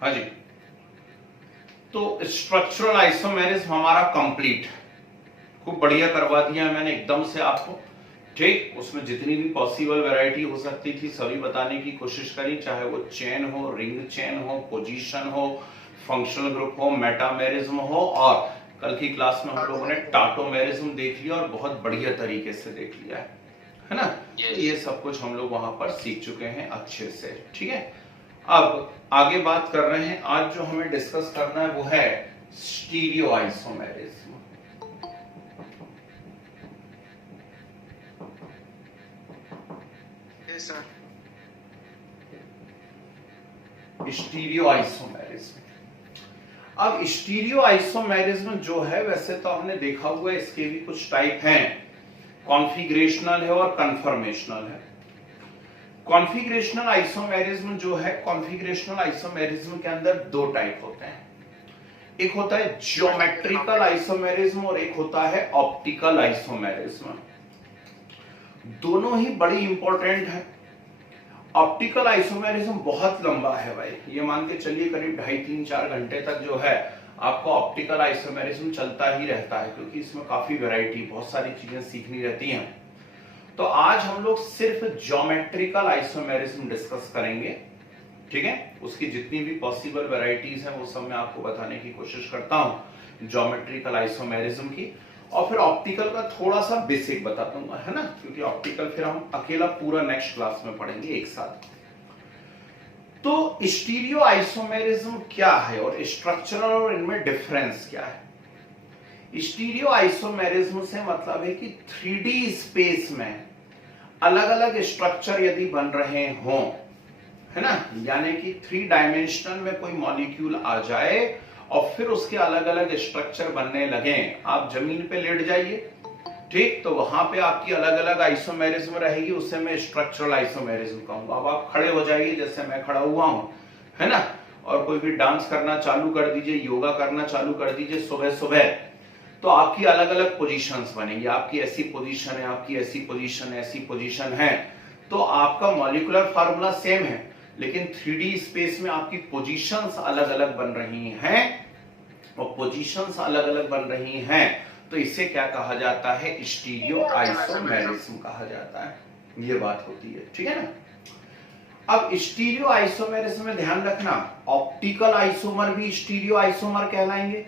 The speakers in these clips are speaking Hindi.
हाँ जी, तो स्ट्रक्चरल आइसोमेरिज्म हमारा कंप्लीट, खूब बढ़िया करवा दिया है मैंने एकदम से आपको। ठीक, उसमें जितनी भी पॉसिबल वैरायटी हो सकती थी सभी बताने की कोशिश करी, चाहे वो चेन हो, रिंग चेन हो, पोजीशन हो, फंक्शनल ग्रुप हो, मेटामेरिज्म हो, और कल की क्लास में हम लोगों ने टाटोमेरिज्म देख लिया और बहुत बढ़िया तरीके से देख लिया है ना। तो ये सब कुछ हम लोग वहां पर सीख चुके हैं अच्छे से। ठीक है, अब आगे बात कर रहे हैं। आज जो हमें डिस्कस करना है वो है स्टीरियो आइसोमेरिज्म। Stereo isomerism. अब स्टीरियो आइसोमेरिज्म जो है, वैसे तो हमने देखा हुआ है, इसके भी कुछ टाइप हैं, कॉन्फिगरेशनल है और कन्फर्मेशनल है। कॉन्फिगरेशनल आइसोमेरिज्म जो है, कॉन्फिगरेशनल आइसोमेरिज्म के अंदर दो टाइप होते हैं, एक होता है ज्योमेट्रिकल आइसोमेरिज्म और एक होता है ऑप्टिकल आइसोमेरिज्म। दोनों ही बड़ी इंपॉर्टेंट है। ऑप्टिकल आइसोमेरिज्म बहुत लंबा है भाई, ये मान के चलिए करीब 2.5-3-4 घंटे तक जो है आपको ऑप्टिकल आइसोमेरिज्म चलता ही रहता है, क्योंकि इसमें काफी वैरायटी, बहुत सारी चीजें सीखनी रहती हैं। तो आज हम लोग सिर्फ ज्योमेट्रिकल आइसोमेरिज्म डिस्कस करेंगे। ठीक है, उसकी जितनी भी पॉसिबल वैरायटीज हैं वो सब मैं आपको बताने की कोशिश करता हूं ज्योमेट्रिकल आइसोमेरिज्म की, और फिर ऑप्टिकल का थोड़ा सा बेसिक बता दूंगा, है ना, क्योंकि ऑप्टिकल फिर हम अकेला पूरा नेक्स्ट क्लास में पढ़ेंगे एक साथ। तो स्टीरियो आइसोमेरिज्म क्या है और स्ट्रक्चरल और इनमें डिफरेंस क्या है। स्टीरियो आइसोमेरिज्म से मतलब है कि 3D स्पेस में अलग अलग स्ट्रक्चर यदि बन रहे हों, है ना, यानी कि 3 डायमेंशनल में कोई मॉलिक्यूल आ जाए और फिर उसके अलग अलग स्ट्रक्चर बनने लगे। आप जमीन पे लेट जाइए, ठीक, तो वहां पे आपकी अलग अलग आइसोमेरिज्म रहेगी, उससे मैं स्ट्रक्चरल आइसोमेरिज्म कहूंगा। अब आप खड़े हो जाइए जैसे मैं खड़ा हुआ हूं, है ना, और कोई भी डांस करना चालू कर दीजिए, योगा करना चालू कर दीजिए सुबह सुबह, तो आपकी अलग अलग पोजीशंस बनेंगी। आपकी ऐसी पोजीशन है, आपकी ऐसी पोजीशन है, ऐसी पोजीशन है, तो आपका मॉलिक्यूलर फार्मूला सेम है, लेकिन 3D स्पेस में आपकी पोजीशंस अलग अलग बन रही हैं, और पोजीशंस अलग अलग बन रही हैं, तो इसे क्या कहा जाता है, स्टीरियो आइसोमेरिज्म कहा जाता है। ये बात होती है, ठीक है ना। अब स्टीरियो आइसोमेरिज्म में ध्यान रखना, ऑप्टिकल आइसोमर भी स्टीरियो आइसोमर कहलाएंगे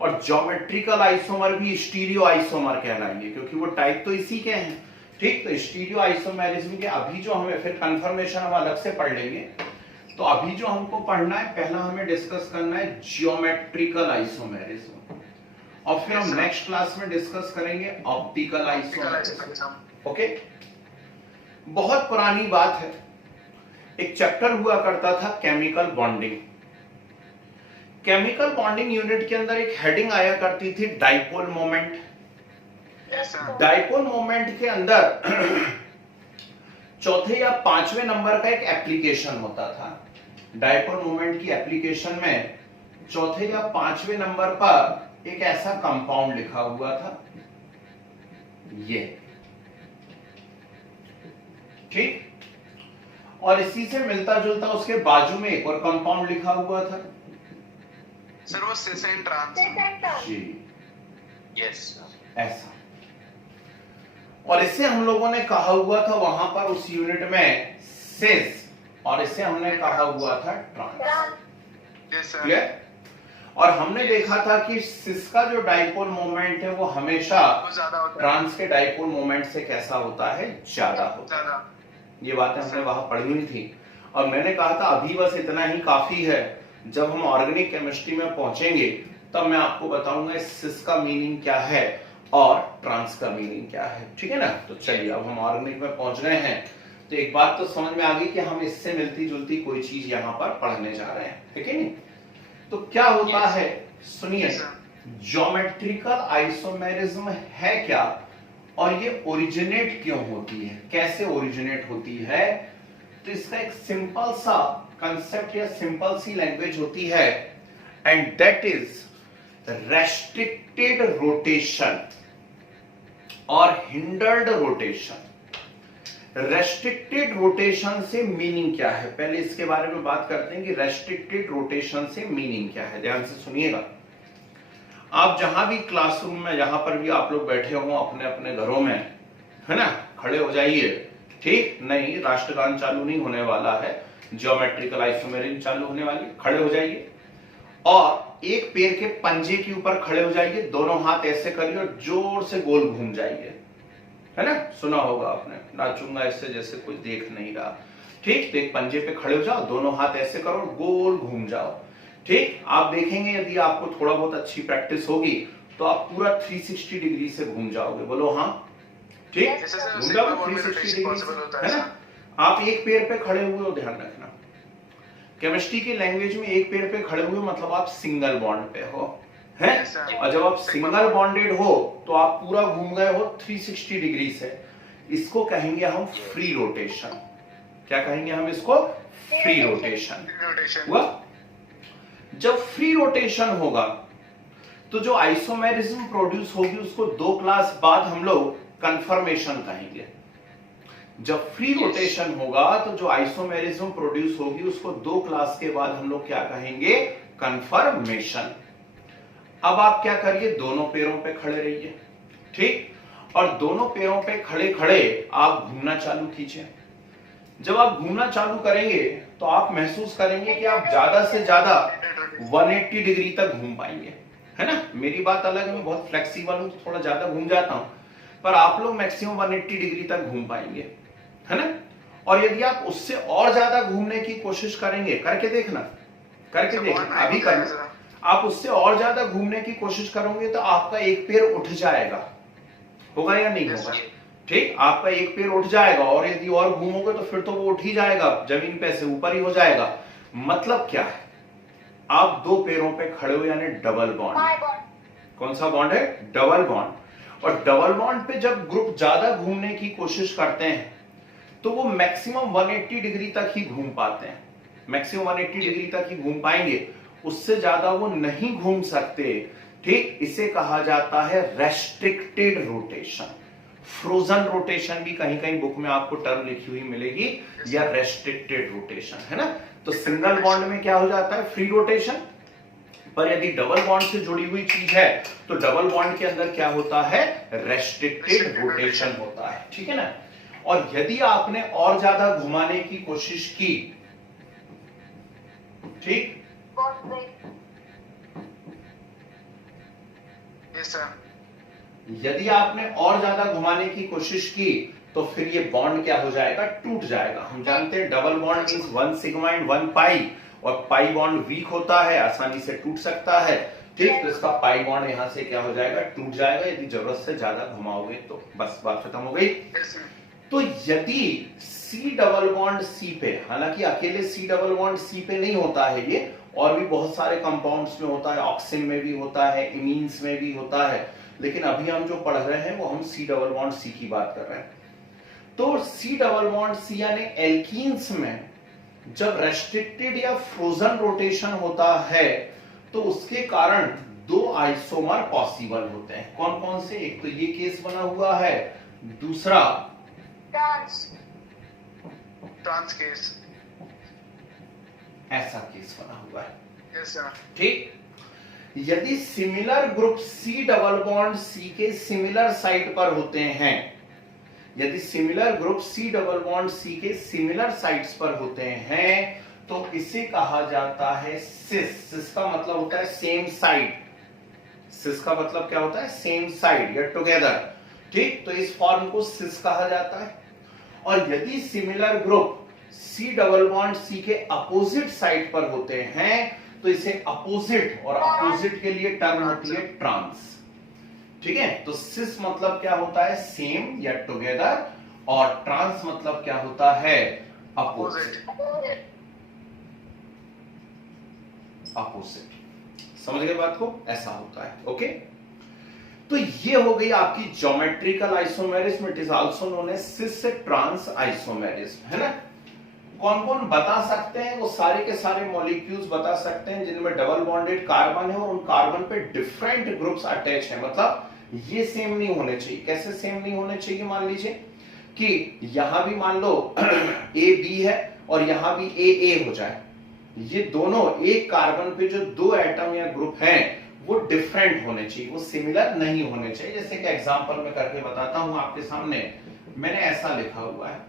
और ज्योमेट्रिकल आइसोमर भी स्टीरियो आइसोमर कहलाएंगे, क्योंकि वो टाइप तो इसी के हैं। ठीक, तो स्टीरियो आइसोमेरिज्म के अभी जो हमें, फिर कंफर्मेशन हम अलग से पढ़ लेंगे। तो अभी जो हमको पढ़ना है, पहला हमें डिस्कस करना है ज्योमेट्रिकल आइसोमेरिज्म, और फिर हम नेक्स्ट क्लास में डिस्कस करेंगे ऑप्टिकल आइसोमेरिज्म। ओके, बहुत पुरानी बात है, एक चैप्टर हुआ करता था chemical bonding. Chemical bonding unit के अंदर एक हेडिंग आया करती थी डाइपोल मोमेंट। डाइपोल मोमेंट के अंदर चौथे या 5वें नंबर का एक एप्लीकेशन होता था। डाइपोल मोमेंट की एप्लीकेशन में चौथे या 5वें नंबर पर एक ऐसा कंपाउंड लिखा हुआ था, ये, ठीक, और इसी से मिलता जुलता उसके बाजू में एक और कंपाउंड लिखा हुआ था सर, वो cis and trans ji, yes, ऐसा। और इसे हम लोगों ने कहा हुआ था वहां पर उस यूनिट में सिस, और इसे हमने कहा हुआ था ट्रांस। Yes sir, clear. और हमने देखा था कि सिस का जो डाइपोल मोमेंट है वो हमेशा ट्रांस के डाइपोल मोमेंट से कैसा होता है, ज्यादा होता है। ये बातें हमने वहां पढ़ी हुई थी, और मैंने कहा था अभी बस इतना ही काफी है, जब हम ऑर्गेनिक केमिस्ट्री में पहुंचेंगे तब मैं आपको बताऊंगा सिस का मीनिंग क्या है और ट्रांस का मीनिंग क्या है, ठीक है ना। तो चलिए, अब हम ऑर्गेनिक में पहुंच गए हैं, तो एक बात तो समझ में आ गई कि हम इससे मिलती जुलती कोई चीज यहाँ पर पढ़ने जा रहे हैं, ठीक है। तो क्या होता है, सुनिए, ज्योमेट्रिकल आइसोमेरिज्म है क्या, और ये ओरिजिनेट क्यों होती है, कैसे ओरिजिनेट होती है। तो इसका एक सिंपल सा कंसेप्ट या सिंपल सी लैंग्वेज होती है, and that is restricted rotation और हिंडर्ड रोटेशन। रेस्ट्रिक्टेड रोटेशन से मीनिंग क्या है, पहले इसके बारे में बात करते हैं कि रेस्ट्रिक्टेड रोटेशन से मीनिंग क्या है। ध्यान से सुनिएगा, आप जहां भी क्लासरूम में, जहां पर भी आप लोग बैठे हो अपने अपने घरों में, है ना, खड़े हो जाइए। ठीक, नहीं राष्ट्रगान चालू नहीं होने वाला है, ज्योमेट्रिकल आइसोमेरिज्म चालू होने वाली। खड़े हो जाइए और एक पैर के पंजे के ऊपर खड़े हो जाइए, दोनों हाथ ऐसे करिए और जोर से गोल घूम जाइए, है ना, सुना होगा आपने, नाचूंगा ऐसे जैसे कोई देख नहीं रहा। ठीक, तो एक पंजे पे खड़े हो जाओ, दोनों हाथ ऐसे करो, गोल घूम जाओ। ठीक, आप देखेंगे यदि आपको थोड़ा बहुत अच्छी प्रैक्टिस होगी तो आप पूरा 360 डिग्री से घूम जाओगे। बोलो हाँ, ठीक, घूम जाओगे 360 डिग्री से, है ना। आप एक पैर पे खड़े हुए हो, ध्यान रखना, केमिस्ट्री की लैंग्वेज में एक पैर पे खड़े हुए मतलब आप सिंगल बॉन्ड पे हो, है। और जब आप सिंगल बॉन्डेड हो तो आप पूरा घूम गए हो 360 डिग्री से। इसको कहेंगे हम फ्री रोटेशन। क्या कहेंगे हम इसको? फ्री रोटेशन हुआ। जब फ्री रोटेशन होगा तो जो आइसोमेरिज्म प्रोड्यूस होगी उसको 2 क्लास बाद हम लोग कन्फर्मेशन कहेंगे। जब फ्री रोटेशन होगा तो जो आइसोमेरिज्म प्रोड्यूस होगी उसको 2 क्लास के बाद हम लोग क्या कहेंगे? कन्फर्मेशन। अब आप क्या करिए, दोनों पैरों पे खड़े रहिए, ठीक, और दोनों पैरों पे खड़े खड़े आप घूमना चालू कीजिए। जब आप घूमना चालू करेंगे तो आप महसूस करेंगे कि आप ज्यादा से ज्यादा 180 डिग्री तक घूम पाएंगे, है ना। मेरी बात अलग है, मैं बहुत फ्लेक्सिबल हूं तो थोड़ा ज्यादा घूम जाता हूं, पर आप लोग मैक्सिमम 180 डिग्री तक घूम पाएंगे, है ना। और यदि आप उससे और ज्यादा घूमने की कोशिश करेंगे, करके देखना, करके देखना, अभी करना, आप उससे और ज्यादा घूमने की कोशिश करोगे तो आपका एक पैर उठ जाएगा, होगा या नहीं होगा? ठीक, आपका एक पैर उठ जाएगा और यदि और घूमोगे तो फिर तो वो उठ ही जाएगा, जमीन पे से ऊपर ही हो जाएगा। मतलब क्या है? आप 2 पैरों पे खड़े हो, यानी डबल बॉन्ड। कौन सा बॉन्ड है? Double bond. और डबल बॉन्ड पे जब ग्रुप ज्यादा घूमने की कोशिश करते हैं तो वो मैक्सिमम 180 डिग्री तक ही घूम पाते हैं, मैक्सिमम 180 डिग्री तक ही घूम पाएंगे, उससे ज्यादा वो नहीं घूम सकते। ठीक, इसे कहा जाता है रेस्ट्रिक्टेड रोटेशन। फ्रोजन रोटेशन भी कहीं कहीं बुक में आपको टर्म लिखी हुई मिलेगी, या रेस्ट्रिक्टेड रोटेशन, है ना। तो सिंगल बॉन्ड में क्या हो जाता है? Free rotation. पर यदि डबल बॉन्ड से जुड़ी हुई चीज है तो डबल बॉन्ड के अंदर क्या होता है? रेस्ट्रिक्टेड रोटेशन होता है, ठीक है ना। और यदि आपने और ज्यादा घुमाने की कोशिश की, ठीक, यदि आपने और ज्यादा घुमाने की कोशिश की तो फिर ये बॉन्ड क्या हो जाएगा? टूट जाएगा। हम जानते हैं double bond means 1 sigma and 1 पाई, और पाई बॉन्ड वीक होता है, आसानी से टूट सकता है। ठीक, तो इसका पाई बॉन्ड यहां से क्या हो जाएगा? टूट जाएगा यदि जरूरत से ज्यादा घुमाओगे तो। बस बात खत्म हो गई। तो यदि सी डबल बॉन्ड सी पे, हालांकि अकेले सी डबल बॉन्ड सी पे नहीं होता है ये, और भी बहुत सारे कंपाउंड्स में होता है, ऑक्सिन में भी होता है, इमीन्स में भी होता है, लेकिन अभी हम जो पढ़ रहे हैं वो हम सी डबल बॉन्ड सी की बात कर रहे हैं। तो सी डबल बॉन्ड सी यानी एल्कीन्स में जब रेस्ट्रिक्टेड या फ्रोजन रोटेशन होता है तो उसके कारण 2 आइसोमर पॉसिबल होते हैं। कौन कौन से? एक तो ये केस बना हुआ है, दूसरा ट्रांस केस, ऐसा केस बना हुआ है। Yes sir. ठीक, यदि similar group C double bond C के सिमिलर साइड पर होते हैं, यदि similar group C double bond C के सिमिलर साइड्स पर होते हैं तो इसे कहा जाता है सिस। सिस का मतलब होता है सेम साइड। सिस का मतलब क्या होता है? सेम साइड या टुगेदर। ठीक, तो इस फॉर्म को सिस कहा जाता है। और यदि similar group C double bond C के अपोजिट साइड पर होते हैं तो इसे अपोजिट, और अपोजिट के लिए टर्म होती है ट्रांस। ठीक है, तो सिस मतलब क्या होता है? सेम या टुगेदर, और ट्रांस मतलब क्या होता है? अपोजिट। अपोजिट, समझ गए बात को? ऐसा होता है। ओके, तो ये हो गई आपकी geometrical isomerism, it is also known as cis trans isomerism, है ना। कौन कौन बता सकते हैं? वो सारे के सारे मॉलिक्यूल्स बता सकते हैं जिनमें डबल बॉन्डेड कार्बन है और उन कार्बन पे डिफरेंट ग्रुप्स अटैच है, मतलब ये सेम नहीं होने चाहिए। कैसे सेम नहीं होने चाहिए? मान लीजिए कि यहां भी मान लो ए बी है और यहां भी ए हो जाए, ये दोनों एक कार्बन पे जो दो एटम या ग्रुप हैं वो डिफरेंट होने चाहिए, वो सिमिलर नहीं होने चाहिए। जैसे कि एग्जांपल में करके बताता हूं आपके सामने, मैंने ऐसा लिखा हुआ है,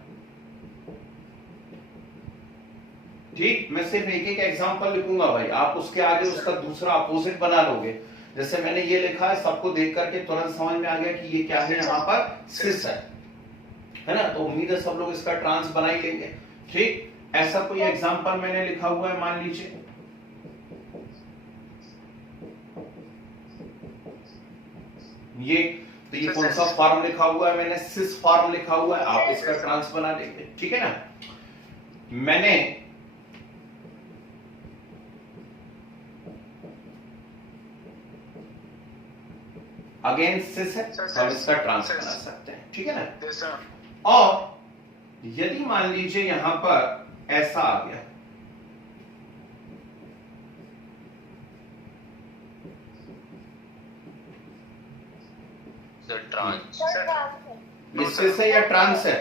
ठीक, मैं सिर्फ एक एक एग्जांपल लिखूंगा भाई, आप उसके आगे उसका दूसरा अपोजिट बना लोगे। जैसे मैंने ये लिखा है, सबको देख करके तुरंत समझ में आ गया कि ये क्या है, यहाँ पर सिस है ना, तो उम्मीद है सब लोग इसका ट्रांस बना ही लेंगे। ठीक, ऐसा कोई एग्जांपल मैंने लिखा हुआ है, मान लीजिए ये, तो ये कौन सा फॉर्म लिखा हुआ है, मैंने सिस फॉर्म लिखा हुआ है, आप इसका ट्रांस बना लेंगे, ठीक है ना। मैंने अगेन सिस है, हम इसका ट्रांस बना सकते हैं, ठीक है ना। और यदि मान लीजिए यहां पर ऐसा आ गया, ट्रांस ये सिस है या ट्रांस है?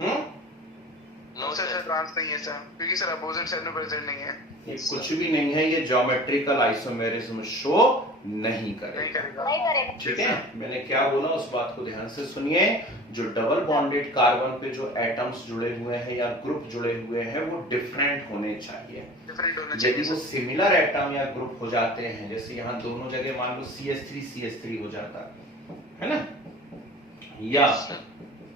नो सर, ट्रांस नहीं है सर, क्योंकि सर अपोजिट साइड में प्रेजेंट नहीं है। ये कुछ भी नहीं है, ये ज्योमेट्रिकल आइसोमेरिज्म शो नहीं करेगा, ठीक है। मैंने क्या बोला उस बात को ध्यान से सुनिए, जो डबल बॉन्डेड कार्बन पे जो एटम्स जुड़े हुए हैं या ग्रुप जुड़े हुए हैं वो डिफरेंट होने चाहिए। यदि वो सिमिलर एटम या ग्रुप हो जाते हैं, जैसे यहाँ दोनों जगह मान लो CH3 हो जाता है ना, या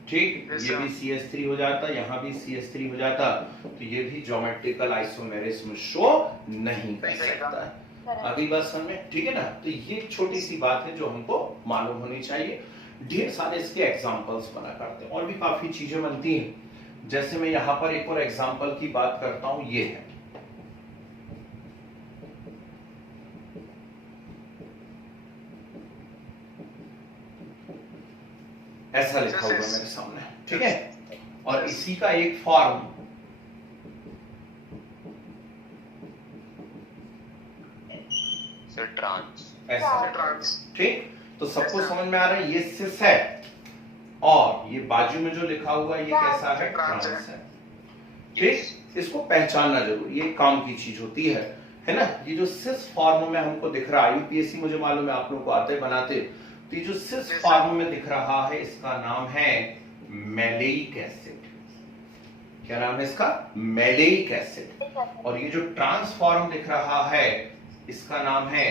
ठीक, ये भी CH3 हो जाता, यहाँ भी CH3 हो जाता, तो ये भी ज्योमेट्रिकल आइसोमेरिज्म शो नहीं कर सकता है। अगली बात समझ में, ठीक है ना। तो ये एक छोटी सी बात है जो हमको मालूम होनी चाहिए। ढेर सारे इसके एग्जांपल्स बना करते हैं, और भी काफी चीजें बनती हैं। जैसे मैं यहाँ पर एक और एग्जांपल की बात करता हूं, ये है, ऐसा लिखा हुआ मेरे सामने, ठीक है। और इसी का एक फॉर्म ट्रांस, ऐसा, ठीक। तो सबको समझ में आ रहा है, ये सिस है, और ये बाजू में जो लिखा हुआ है ये कैसा है, ट्रांस है, ठीक। इसको पहचानना जरूरी, ये काम की चीज होती है ना। ये जो सिस फॉर्म में हमको दिख रहा है, यूपीएससी मुझे मालूम है आप लोग को आते बनाते, तो ये जो सिस फॉर्म में दिख रहा है इसका नाम है मैलेइक एसिड। क्या नाम है इसका, मैलेइक एसिड। और ये जो ट्रांसफॉर्म दिख रहा है इसका नाम है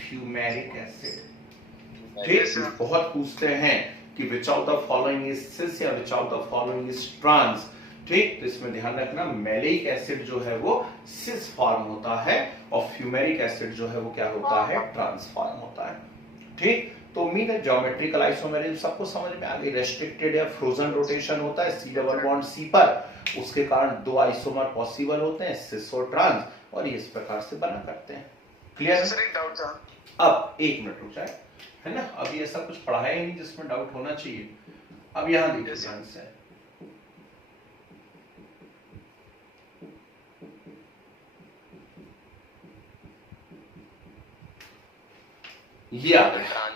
फ्यूमेरिक एसिड। ठीक, बहुत पूछते हैं कि which out the following is cis या which out the following is trans. ठीक, तो इसमें ध्यान रखना, मैलेइक एसिड जो है वो सिस फॉर्म होता है और फ्यूमेरिक एसिड जो है वो क्या होता है, ट्रांसफॉर्म होता है। ठीक, तो उम्मीद है ज्योमेट्रिकल आइसोमेरिज्म सबको समझ में आ गई। रेस्ट्रिक्टेड या फ्रोजन रोटेशन होता है C डबल बॉन्ड C पर, उसके कारण दो आइसोमर पॉसिबल होते हैं, सिस और ट्रांस, और ये इस प्रकार से बना करते हैं। क्लियर? सर एक डाउट था, अब एक मिनट रुक जाए, है ना, अभी ऐसा कुछ पढ़ाया ही नहीं जिसमें डाउट होना चाहिए। अब यहां देखिए ध्यान से, ये आ गया।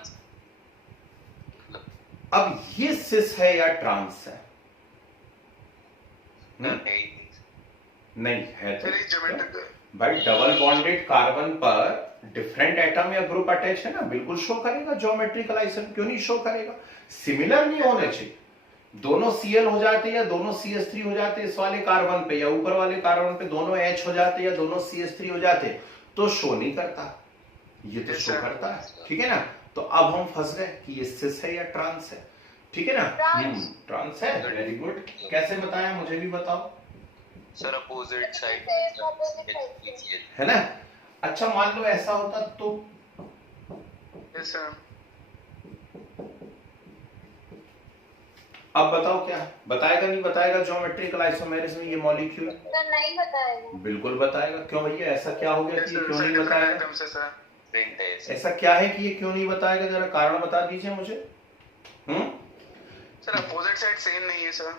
अब ये सिस है या ट्रांस है? नहीं है तो भाई, डबल बॉन्डेड कार्बन पर डिफरेंट एटम या ग्रुप अटैच है ना, बिल्कुल शो करेगा ज्योमेट्रिकल आइसोमेरिज्म, क्यों नहीं शो करेगा। सिमिलर नहीं होने चाहिए, दोनों Cl हो जाते या दोनों CH3 हो जाते इस वाले कार्बन पे, या ऊपर वाले कार्बन पे दोनों H हो जाते या दोनों CH3 हो जाते, तो शो नहीं करता, ये तो शो करता है, ठीक है ना। तो अब हम फंस गए कि ये सिस है या ट्रांस है, ठीक है ना। ट्रांस है, वेरी गुड। कैसे बताया, मुझे भी बताओ सर, अपोजिट साइड है ना। अच्छा, मान लो ऐसा होता तो, यस सर, अब बताओ क्या बताएगा, नहीं बताएगा ज्योमेट्रिकल आइसोमेरिज्म ये मॉलिक्यूल? नहीं बताएगा, बिल्कुल बताएगा। क्यों भैया, ऐसा क्या हो गया कि ये क्यों नहीं बताएगा? ऐसा क्या है कि ये क्यों नहीं बताएगा, जरा कारण बता दीजिए मुझे। सर अपोजिट साइड सेम नहीं है सर,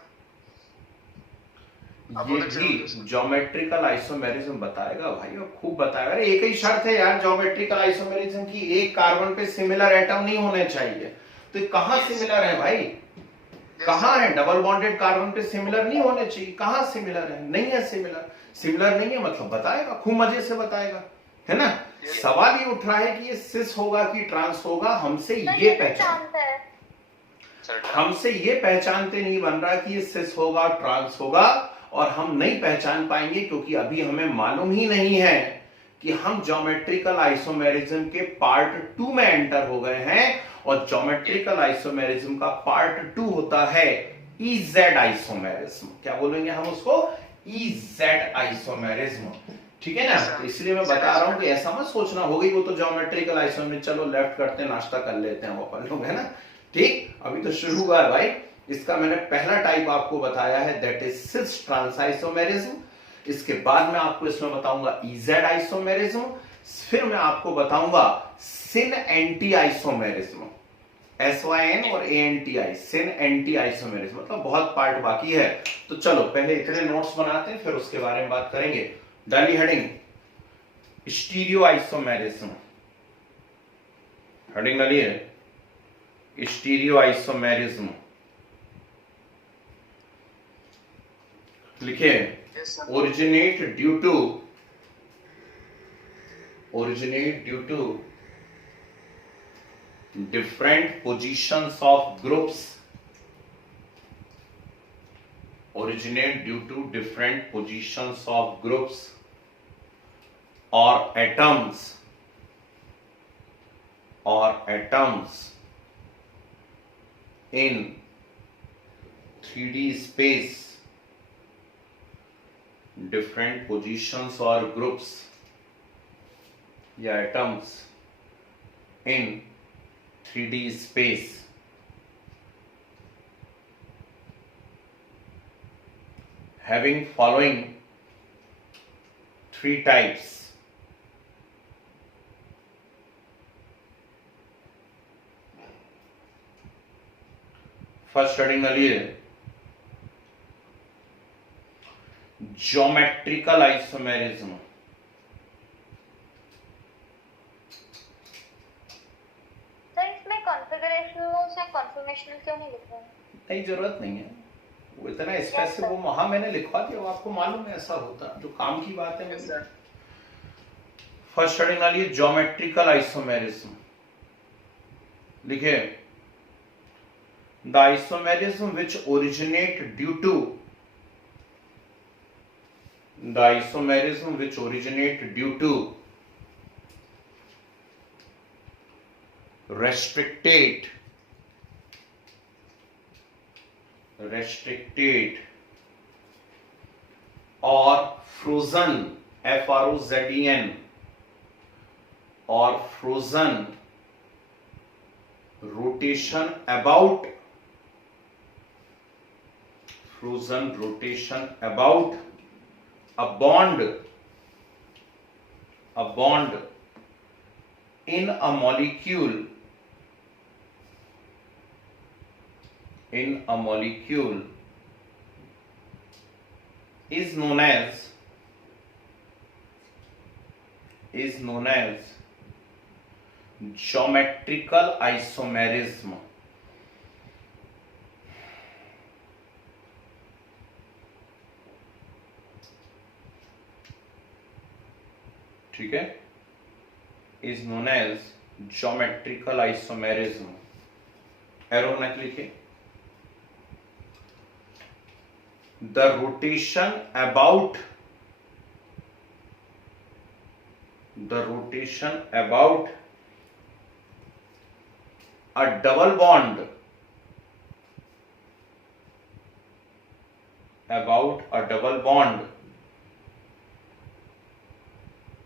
ये भी ज्योमेट्रिकल आइसोमेरिज्म बताएगा भाई, और खूब बताएगा। अरे एक ही शर्त है यार ज्योमेट्रिकल आइसोमेरिज्म की, एक कार्बन पे सिमिलर एटम नहीं होने चाहिए। तो कहां सिमिलर है भाई, कहाँ है? डबल बॉन्डेड कार्बन पे सिमिलर नहीं होने चाहिए, कहाँ सिमिलर है? नहीं है सिमिलर। सिमिलर नहीं है मतलब बताएगा, खूब मजे से बताएगा, है ना? सवाल ये उठ रहा है कि ये सिस होगा कि ट्रांस होगा, हमसे ये पहचान, हमसे ये पहचानते नहीं बन रहा कि ये सिस होगा ट्रांस होगा, और हम नहीं पहचान पाएंगे क्योंकि अभी हमें मालूम ही नहीं है कि हम ज्योमेट्रिकल आइसोमेरिज्म के पार्ट 2 में एंटर हो गए हैं, और ज्योमेट्रिकल आइसोमेरिज्म का पार्ट 2 होता है इजेड आइसोमेरिज्म। क्या बोलेंगे हम उसको? इजेड आइसोमेरिज्म, ठीक है ना? तो इसलिए मैं बता रहा हूं कि ऐसा मत सोचना हो गई वो तो ज्योमेट्रिकल आइसोमेरिज्म, चलो लेफ्ट करते हैं, नाश्ता कर लेते हैं वो अपन लोग, है ना? ठीक, अभी तो शुरू हुआ है भाई। इसका मैंने पहला टाइप आपको बताया है, that is cis trans isomerism. इसके बाद मैं आपको इसमें बताऊंगा इजेड आइसोमेरिज्म, फिर मैं आपको बताऊंगा सिन एंटी आइसोमेरिज्म, SYN और ANTI, सिन एंटी आइसोमेरिज्म। मतलब बहुत पार्ट बाकी है, तो चलो पहले इतने नोट्स बनाते हैं, फिर उसके बारे में बात करेंगे। डाली हेडिंग स्टीरियो आइसोमेरिज्म, हेडिंग डाली है स्टीरियो आइसोमेरिज्म, लिखे originate due to different positions of groups, originate due to different positions of groups or atoms in 3D space, different positions or groups या atoms in 3D space having following 3 types. First heading डालिए ज्योमेट्रिकल आइसोमेरिज्म। सर इसमें कॉन्फ़िगरेशनल से कॉन्फर्मेशनल क्यों नहीं लिख रहे हैं? नहीं, जरूरत नहीं है, वो इतना स्पेसिफिक, वो वहां मैंने लिखवा दिया, वो आपको मालूम है ऐसा होता, जो काम की बात है। फर्स्ट हेडिंग डालिए ज्योमेट्रिकल आइसोमेरिज्म, लिखे the isomerism which originate due to the isomerism which originate due to restricted or frozen FROZEN or frozen rotation about a bond in a molecule is known as geometrical isomerism. ठीक है, is known as geometrical isomerism. Arrow न लिखे the rotation about a double bond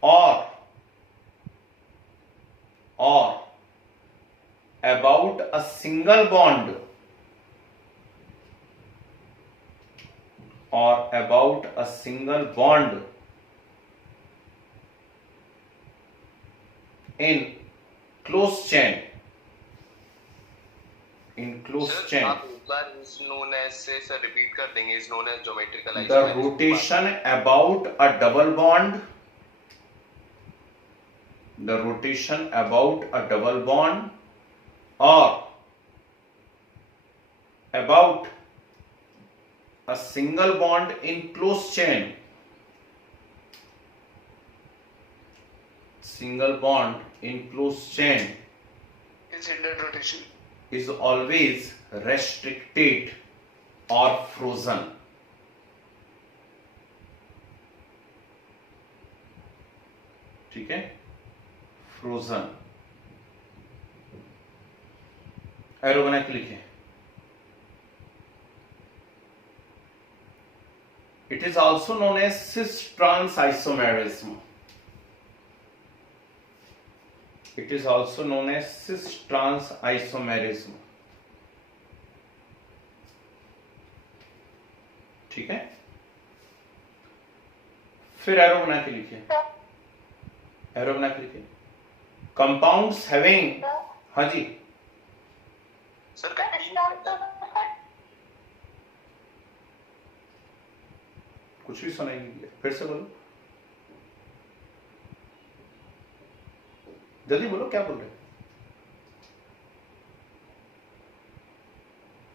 or about a single bond in close chain. Sir आप एक बार is known as से सर रिपीट कर देंगे, is known as geometrical The isomerism. rotation about a double bond or about a single bond in close chain, single bond in close chain is hindered rotation. is always restricted or frozen. ठीक है, फ्रोजन। एरो बना के लिखे। It is also known as cis-trans isomerism. It is also known as cis-trans isomerism. ठीक है, फिर एरो बना के लिखिए, एरो बना के लिखिए। कंपाउंड्स हैविंग, हाँ जी सर कुछ भी सुनाई नहीं दिया, फिर से बोलो, जल्दी बोलो, क्या बोल रहे?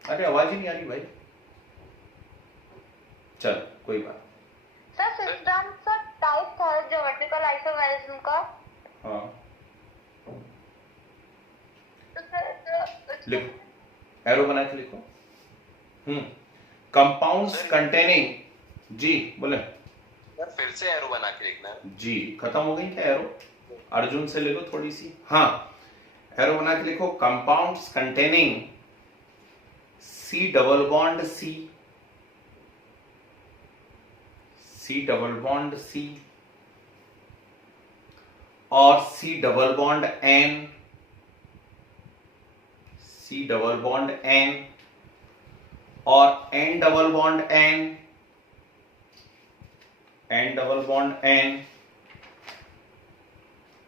अरे आवाज ही नहीं आ रही भाई। चल कोई बात। सर सिस्टम का टाइप था ज्योमेट्रिकल आइसोमेरिज्म का। हाँ तो सर लिखो, एरो बना के लिखो। कंपाउंड्स कंटेनिंग, जी बोले सर फिर से एरो बना के लिखना है जी। खत्म हो गई क्या एरो? अर्जुन से ले लो थोड़ी सी। हाँ, एरो बना के लिखो। Compounds containing C double bond C, C double bond C और C double bond N, C double bond N और N double bond N, N double bond N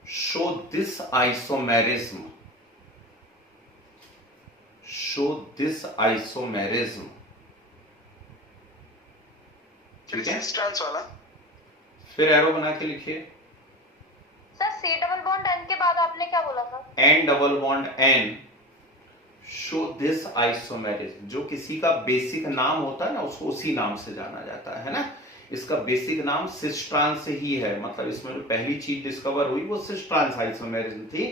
show this isomerism, show this isomerism। ठीक है, ट्रांस वाला। फिर एरो बना के लिखिए। Sir C double bond N के बाद आपने क्या बोला था? N double bond N show this isomerism. जो किसी का बेसिक नाम होता है ना, उसको उसी नाम से जाना जाता है ना। इसका बेसिक नाम सिस ट्रांस से ही है, मतलब इसमें जो पहली चीज डिस्कवर हुई वो सिस ट्रांस आइसोमेरिज्म थी,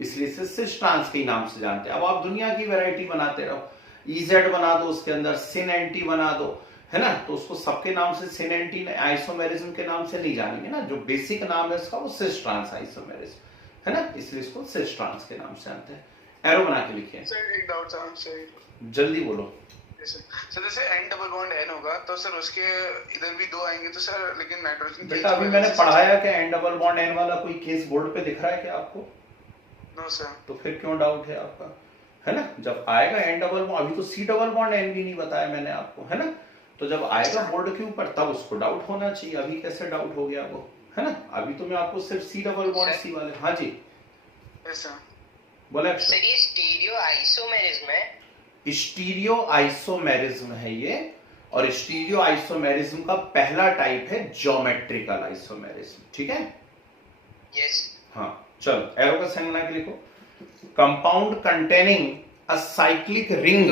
इसलिए इसे सिस ट्रांस के नाम से जानते हैं। अब आप दुनिया की वैरायटी बनाते रहो, EZ बना दो, उसके अंदर सिन एंटी बना दो, है ना, तो उसको सबके नाम से सिन एंटी आइसोमेरिज्म के नाम से नहीं जानेंगे ना। जो बेसिक नाम है इसका वो सिस ट्रांस आइसोमेरिज्म है ना, इसलिए इसको सिस ट्रांस के नाम से जानते हैं। एरो बना के लिखिए। सर एक डाउट था सर, जल्दी बोलो। सर जैसे N डबल बॉन्ड N होगा तो सर उसके इधर भी 2 आएंगे तो सर, लेकिन नाइट्रोजन बेटा अभी मैंने पढ़ाया कि N डबल बॉन्ड N वाला कोई केस बोर्ड पे दिख रहा है क्या आपको? No sir. तो फिर क्यों डाउट है आपका, है ना? जब आएगा N डबल बॉन्ड, अभी तो C डबल बॉन्ड N भी नहीं बताया मैंने आपको, है ना, तो जब आएगा बोर्ड के ऊपर तब उसको डाउट होना चाहिए। अभी कैसे डाउट हो गया वो, है ना? अभी तो मैं आपको सिर्फ C डबल बॉन्ड C वाले, हाँ जी यस सर। बोले सर ये स्टीरियो आइसोमेरिज्म है। स्टीरियो आइसोमेरिज्म है ये, और स्टीरियो आइसोमेरिज्म का पहला टाइप है ज्योमेट्रिकल आइसोमेरिज्म। ठीक है, यस। हाँ चलो, एरो का साइन बना के लिखो। Compound containing a cyclic ring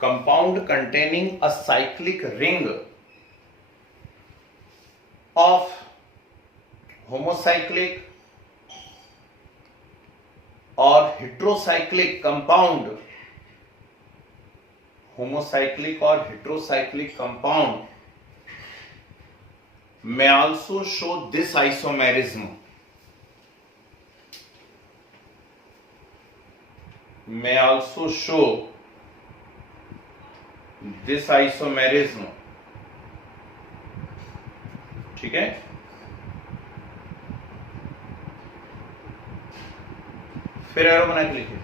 compound containing a cyclic ring of homocyclic or heterocyclic compound, homocyclic or heterocyclic compound may also show this isomerism, may also show this isomerism। ठीक है, फिर एरो बना के लिखिए।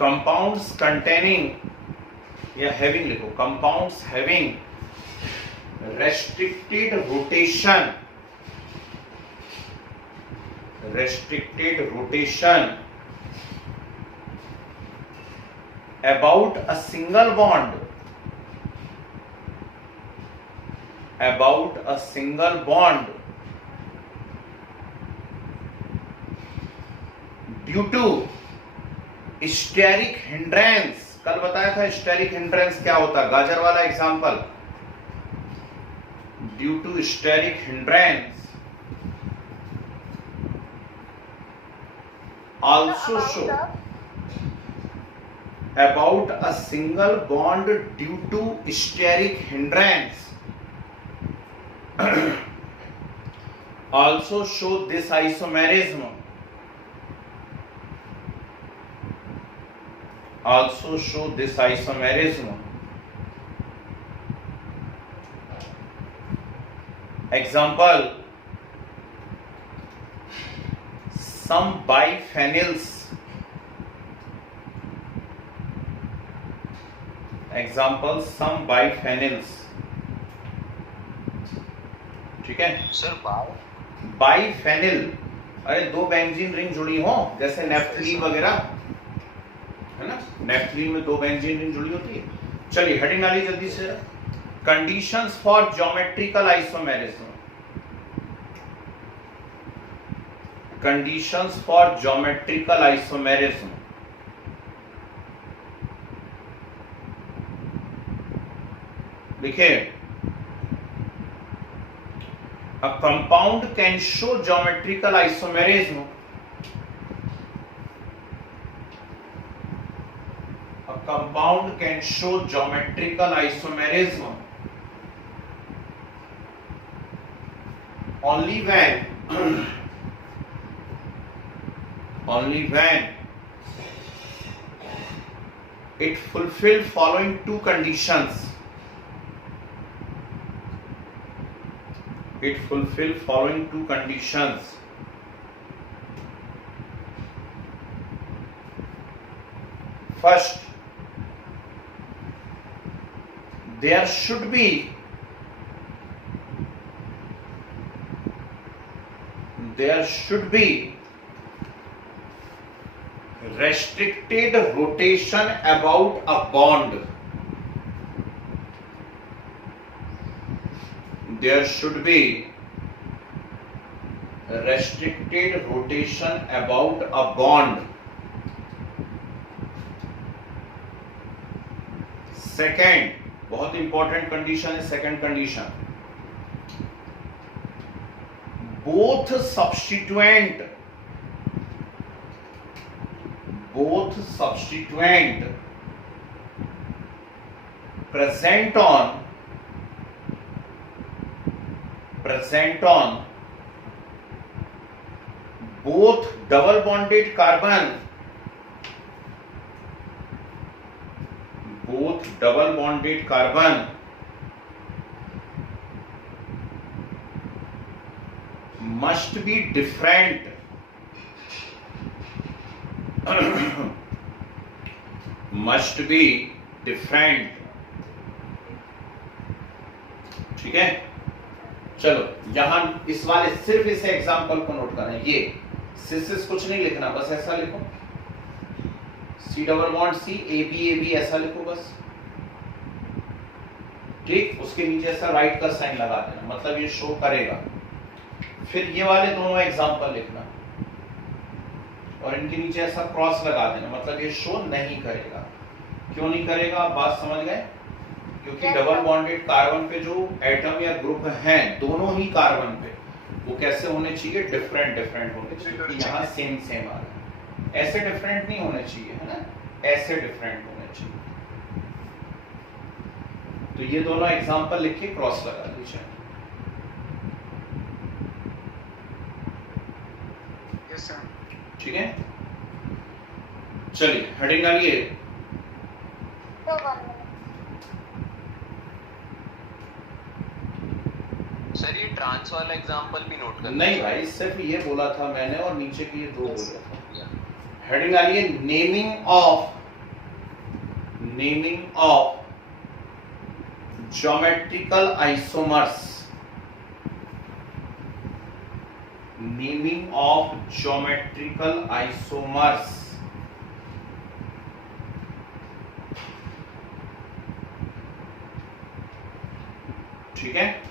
कंपाउंड्स कंटेनिंग या हैविंग लिखो, compounds having restricted rotation about a single bond due to steric hindrance. कल बताया था स्टेरिक हिंड्रेंस क्या होता है, गाजर वाला example. Due to steric hindrance also show about a single bond due to steric hindrance also show this isomerism. Example, some biphenyls. ठीक है सर बाइफेनिल, अरे दो बेंजीन रिंग जुड़ी हो, जैसे नेफ्थलीन वगैरह है ना, नेफ्थलीन में दो बेंजीन रिंग जुड़ी होती है. चलिए हेडिंग डालिए जल्दी से. Conditions for geometrical isomerism. देखिए, a compound can show geometrical isomerism only when it fulfill following two conditions. First, there should be restricted rotation about a bond. Second, बहुत इंपॉर्टेंट कंडीशन है second condition. both substituent present on both double bonded carbon must be different ठीक है. चलो यहां इस वाले सिर्फ इस एग्जांपल को नोट करना. ये सिस कुछ नहीं लिखना, बस ऐसा लिखो C double bond C AB ऐसा लिखो बस. ठीक, उसके नीचे ऐसा राइट का साइन लगा देना, मतलब ये शो करेगा. फिर ये वाले दोनों एग्जांपल लिखना और इनके नीचे ऐसा क्रॉस लगा देना, मतलब ये शो नहीं करेगा. क्यों नहीं करेगा, आप बात समझ गए? क्योंकि डबल बॉन्डेड कार्बन पे जो एटम या ग्रुप हैं दोनों ही कार्बन पे, वो कैसे होने चाहिए, डिफरेंट होने चाहिए. यहाँ सेम आ रहा है, ऐसे डिफरेंट नहीं होने चाहिए, है ना, ऐसे डिफरेंट होने चाहिए. तो ये दोनों एग्जांपल लिख के क्रॉस लगा दीजिए. ठीक है, चलिए हेडिंग डालिए. सर ये ट्रांस वाला एग्जांपल भी नोट करना. नहीं भाई, सिर्फ ये बोला था मैंने और नीचे के ये दो बोला था. हेडिंग डालिए. Naming of geometrical isomers, naming of geometrical isomers, ठीक है,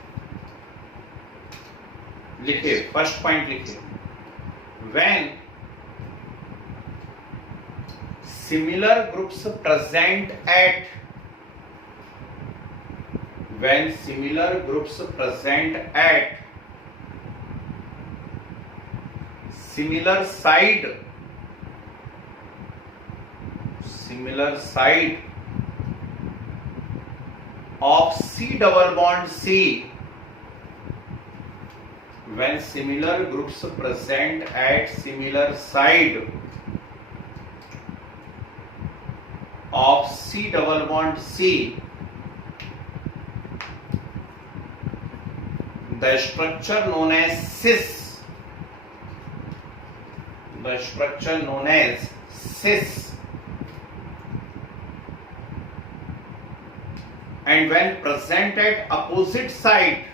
लिखिए फर्स्ट पॉइंट लिखिए, when similar groups present at similar side of C double bond C, when similar groups present at similar side of C double bond C, the structure known as cis, and when present at opposite side,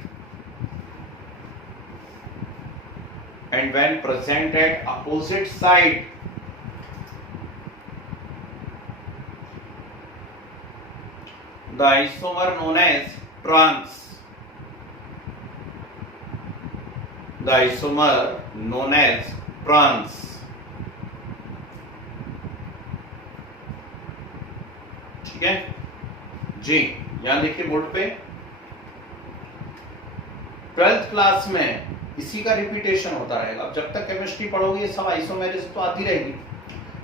the isomer known as trans, ठीक है जी। यहां देखिए बोर्ड पे 12th क्लास में इसी का रिपीटेशन होता रहेगा। अब जब तक केमिस्ट्री पढ़ोगे ये सब आइसोमेरिज्म तो आती रहेगी,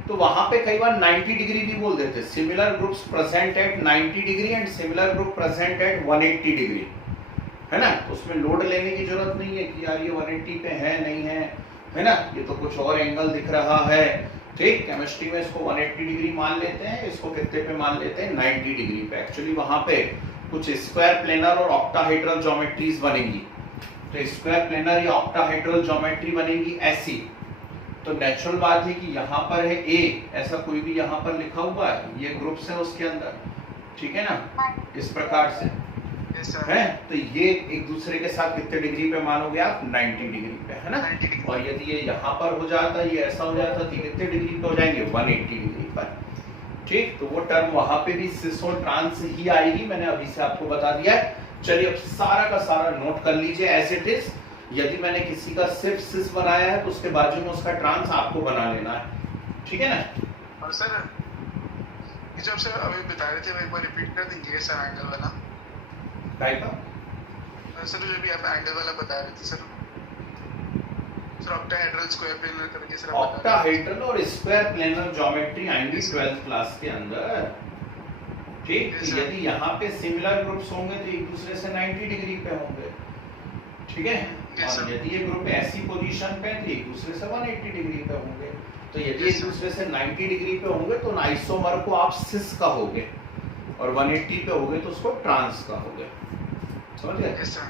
तो वहां पे कई बार 90 डिग्री भी बोल देते, similar groups present at 90 degree and similar group present at 180 degree, है ना। तो उसमें लोड लेने की जरूरत नहीं है कि यार ये 180 पे है नहीं है ना, ये तो कुछ और एंगल दिख रहा है, ठीक। केमिस्ट्री में इसको 180 डिग्री मान लेते हैं, इसको कितने पे मान लेते हैं, 90 डिग्री पे। एक्चुअली वहां पे कुछ स्क्वायर प्लेनर और ऑक्टाहेड्रल ज्योमेट्रीज बनेंगी, तो स्क्वायर प्लेनर या ऑक्टाहेड्रल ज्योमेट्री बनेगी ऐसी। तो नेचुरल बात है कि यहाँ पर है ए, ऐसा कोई भी यहाँ पर लिखा हुआ है, ये ग्रुप्स है उसके अंदर, ठीक है ना, इस प्रकार से है। तो ये एक दूसरे के साथ कितने डिग्री पे मानोगे आप, 90 डिग्री पे, है ना। और यदि ये यहाँ पर हो जाता, ये ऐसा हो जाता, तो कितने डिग्री पे हो जाएंगे, 180 डिग्री पर, ठीक। तो वो टर्म वहां पे भी सिस और ट्रांस ही आएगी, मैंने अभी से आपको बता दिया है। चलिए अब सारा का सारा नोट कर लीजिए एज इट इज। यदि मैंने किसी का सिर्फ सिस बनाया है तो उसके बाजू में उसका ट्रांस आपको बना लेना है, ठीक है ना। और सर ये जो सर अभी बता रहे थे, एक बार रिपीट कर दीजिए सर एंगल वाला टाइप का। सर जो भी आप एंगल वाला बता रहे थे सर ऑक्टाहेड्रल स्क्वायर प्लेनर करके सर ऑक्टाहेड्रल और स्क्वायर प्लेनर ज्योमेट्री आएंगी 12th क्लास के अंदर, ठीक। तो यदि यहाँ पे सिमिलर ग्रुप्स होंगे तो एक दूसरे से 90 डिग्री पे होंगे, ठीक है। और यदि ये ग्रुप ऐसी पोजीशन पे तो एक दूसरे से 180 डिग्री पे होंगे। तो यदि एक दूसरे से 90 डिग्री पे होंगे तो आइसोमर को आप सिस कहोगे, और 180 पे होगे तो उसको ट्रांस कहोगे, समझ गए। Yes sir.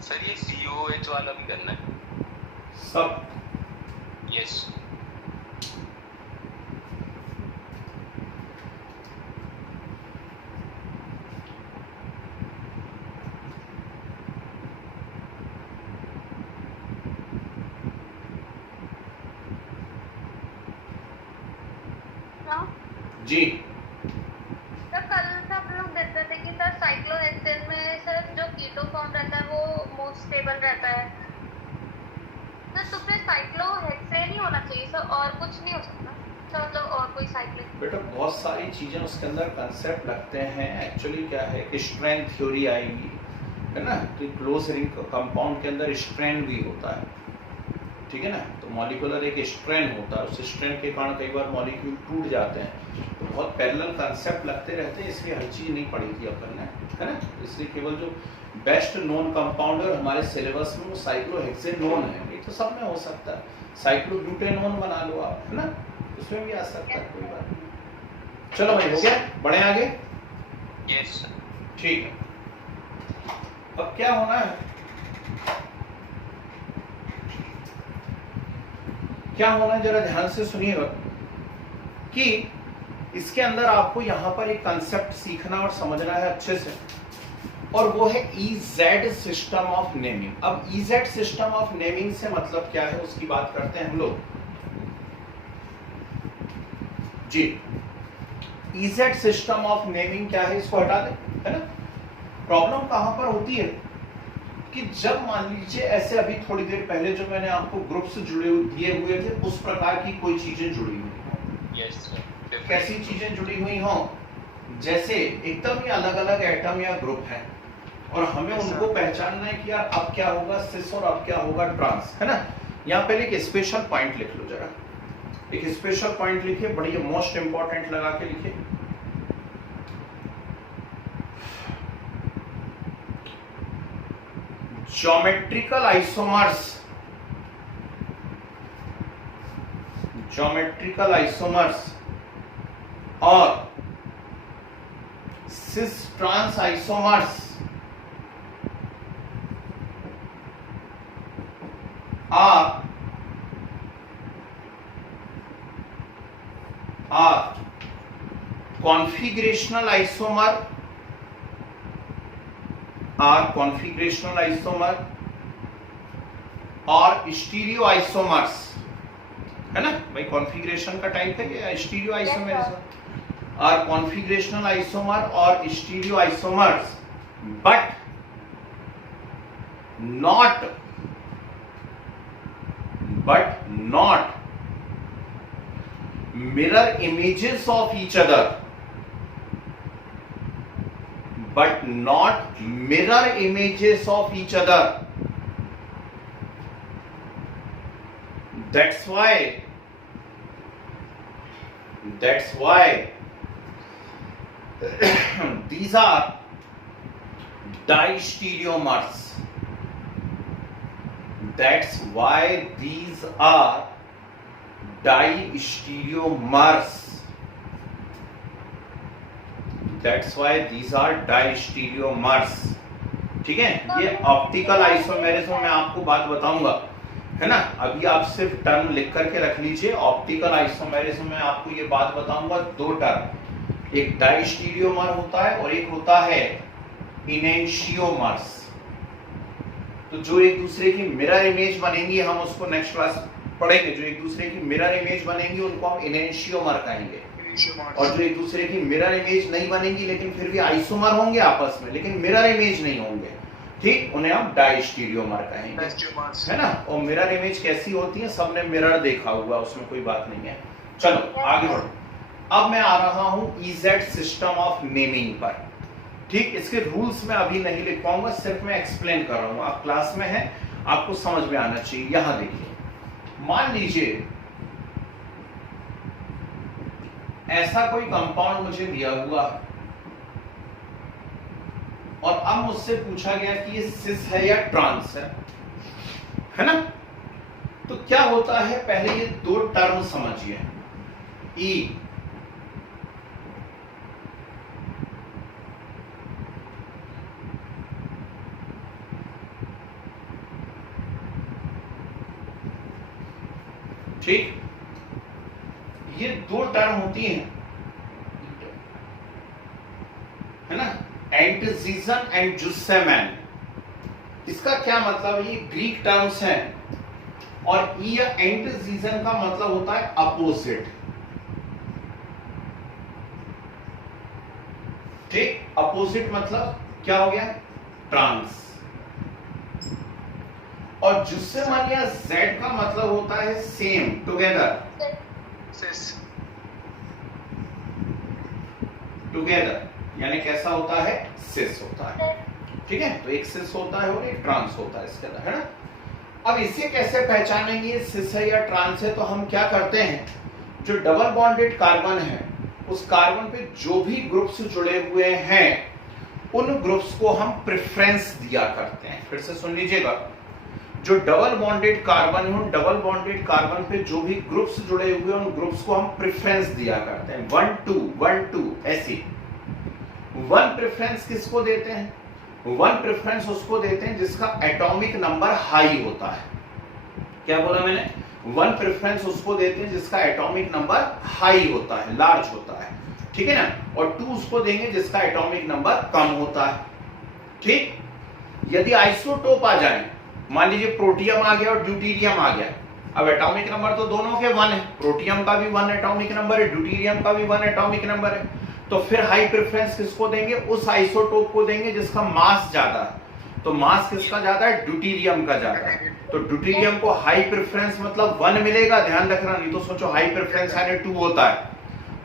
सर ये COH वाला भी करना है सब, यस। जी। सर कल सब लोग देख रहे थे कि सर साइक्लोहेक्सेन में सर जो कीटो फॉर्म रहता है वो मोस्ट स्टेबल रहता है, सर तो फिर साइक्लोहेक्सेन ही होना चाहिए सर, और कुछ नहीं हो सकता सर, मतलब और कोई साइक्लिक? बेटा बहुत सारी चीजें उसके अंदर कंसेप्ट लगते हैं। एक्चुअली क्या है कि स्ट्रेन थ्योरी आएगी, है ना, तो क्लोज रिंग कंपाउंड के अंदर स्ट्रेन भी होता है, ठीक है ना, तो मॉलिक्यूलर एक स्ट्रेन होता है, उस स्ट्रेन के कारण कई बार मॉलिक्यूल टूट जाते हैं, तो बहुत पैरेलल कंसेप्ट लगते रहते हैं, इसलिए हर चीज नहीं पढ़ी थी अपन ने, है ना, इसलिए केवल जो बेस्ट नोन कंपाउंडर हमारे सिलेबस में वो साइक्लोहेक्सेनोन है, ये तो सब में हो सकता है, साइक्लोब्यूटेनोन बना लो आप, है ना, उसमें भी आ सकता है, कोई बात नहीं। चलो भाई हो गया, बढ़े आगे। Yes sir. ठीक है, अब क्या होना है, क्या होना है जरा ध्यान से सुनिएगा कि इसके अंदर आपको यहां पर एक कंसेप्ट सीखना और समझना है अच्छे से, और वो है EZ सिस्टम ऑफ नेमिंग। अब EZ सिस्टम ऑफ नेमिंग से मतलब क्या है उसकी बात करते हैं हम लोग जी। EZ सिस्टम ऑफ नेमिंग क्या है, इसको हटा दें, है ना। प्रॉब्लम कहां पर होती है कि जब मान लीजिए ऐसे अभी थोड़ी देर पहले जो मैंने आपको ग्रुप से जुड़े दिए हुए थे उस प्रकार की कोई चीजें जुड़ी हुई हो। Yes sir. कैसी चीजें जुड़ी हुई हो, जैसे एकदम ही अलग अलग एटम या ग्रुप है और हमें उनको पहचानना है कि यार अब क्या होगा सिस और अब क्या होगा ट्रांस, है ना। यहाँ पहले एक स्पेशल पॉइंट लिख लो जरा, एक स्पेशल पॉइंट लिखिए, बड़ी मोस्ट इंपॉर्टेंट लगा के लिखिए। ज्योमेट्रिकल आइसोमर्स और cis trans isomers are configurational isomer और स्टीरियो आइसोमर्स, है ना भाई, कॉन्फ़िगरेशन का टाइप है या stereo isomers are configurational isomer और stereo isomers but not mirror images of each other, but not mirror images of each other. That's why these are distereomers. That's why these are distereomers. That's why these are distereomers. ठीक है, ये ऑप्टिकल आइसोमेरिज्म में आपको बात बताऊंगा, है ना। अभी आप सिर्फ टर्म लिख करके रख लीजिए, ऑप्टिकल आइसोमेरिज्म में आपको ये बात बताऊंगा, दो टर्म, एक डाइस्टीरियोमर होता है और एक होता है इनेंशियोमर्स। तो जो एक दूसरे की मिरर इमेज बनेंगी, हम उसको नेक्स्ट क्लास पढ़ेंगे, जो एक दूसरे की मिरर इमेज बनेंगी उनको हम इनेंशियोमर कहेंगे, और जो एक दूसरे की मिरर इमेज नहीं बनेंगी लेकिन फिर भी आइसोमर होंगे आपस में लेकिन मिरर इमेज नहीं होंगे, ठीक, उन्हें हम डाइस्टीरियोमर कहेंगे, है ना। और मिरर इमेज कैसी होती है, सबने मिरर देखा हुआ, उसमें कोई बात नहीं है। चलो आगे बढ़ो। अब मैं आ रहा हूं EZ सिस्टम ऑफ नेमिंग पर, ठीक। इसके रूल्स में अभी नहीं लिख पाऊंगा, सिर्फ मैं एक्सप्लेन कर रहा हूं, आप क्लास में हैं, आपको समझ में आना चाहिए। यहां देखिए, मान लीजिए ऐसा कोई कंपाउंड मुझे दिया हुआ और अब मुझसे पूछा गया कि ये सिस है या ट्रांस है ना। तो क्या होता है, पहले ये दो टर्म समझिए, ई ठीक, ये दो टर्म होती हैं, है ना, एंटजीजन एंड जुस्सेमैन। इसका क्या मतलब, ये ग्रीक टर्म्स हैं और ये एंटजीजन का मतलब होता है अपोजिट, ठीक। अपोजिट मतलब क्या हो गया, ट्रांस। और जिससे मानिए Z का मतलब होता है सेम, टुगेदर, सिस टुगेदर यानी कैसा होता है, सिस होता है। ठीक है, तो एक सिस होता है और एक ट्रांस होता है इसके अंदर, है ना। अब इसे कैसे पहचानेंगे सिस है या ट्रांस है, तो हम क्या करते हैं, जो डबल बॉन्डेड कार्बन है उस कार्बन पे जो भी ग्रुप्स जुड़े हुए हैं उन ग्रुप्स को हम प्रेफरेंस दिया करते हैं। फिर से सुन लीजिएगा, जो डबल बॉन्डेड कार्बन है उन डबल बॉन्डेड कार्बन पे जो भी ग्रुप्स जुड़े हुए हैं उन ग्रुप्स को हम प्रेफरेंस दिया करते हैं, 1 2 1 2 ऐसे। 1 प्रेफरेंस किसको देते हैं, 1 प्रेफरेंस उसको देते हैं जिसका एटॉमिक नंबर हाई होता है। क्या बोला मैंने, 1 प्रेफरेंस उसको देते हैं जिसका एटॉमिक नंबर हाई होता है, लार्ज होता है, ठीक है ना। और 2 उसको देंगे जिसका एटॉमिक नंबर कम होता है। ठीक, यदि आइसोटोप आ जाए, मान लीजिए प्रोटियम आ गया और ड्यूटेरियम आ गया, अब एटॉमिक नंबर तो दोनों के 1 है, प्रोटियम का भी 1 एटॉमिक नंबर है, ड्यूटेरियम का भी 1 एटॉमिक नंबर है, तो फिर हाई प्रेफरेंस किसको देंगे, उस आइसोटोप को देंगे जिसका मास ज्यादा है। तो मास किसका ज्यादा है, ड्यूटेरियम का ज्यादा है, तो ड्यूटेरियम को हाई प्रेफरेंस मतलब 1 मिलेगा, ध्यान रखना, नहीं तो सोचो हाई प्रेफरेंस यानी 2 होता है।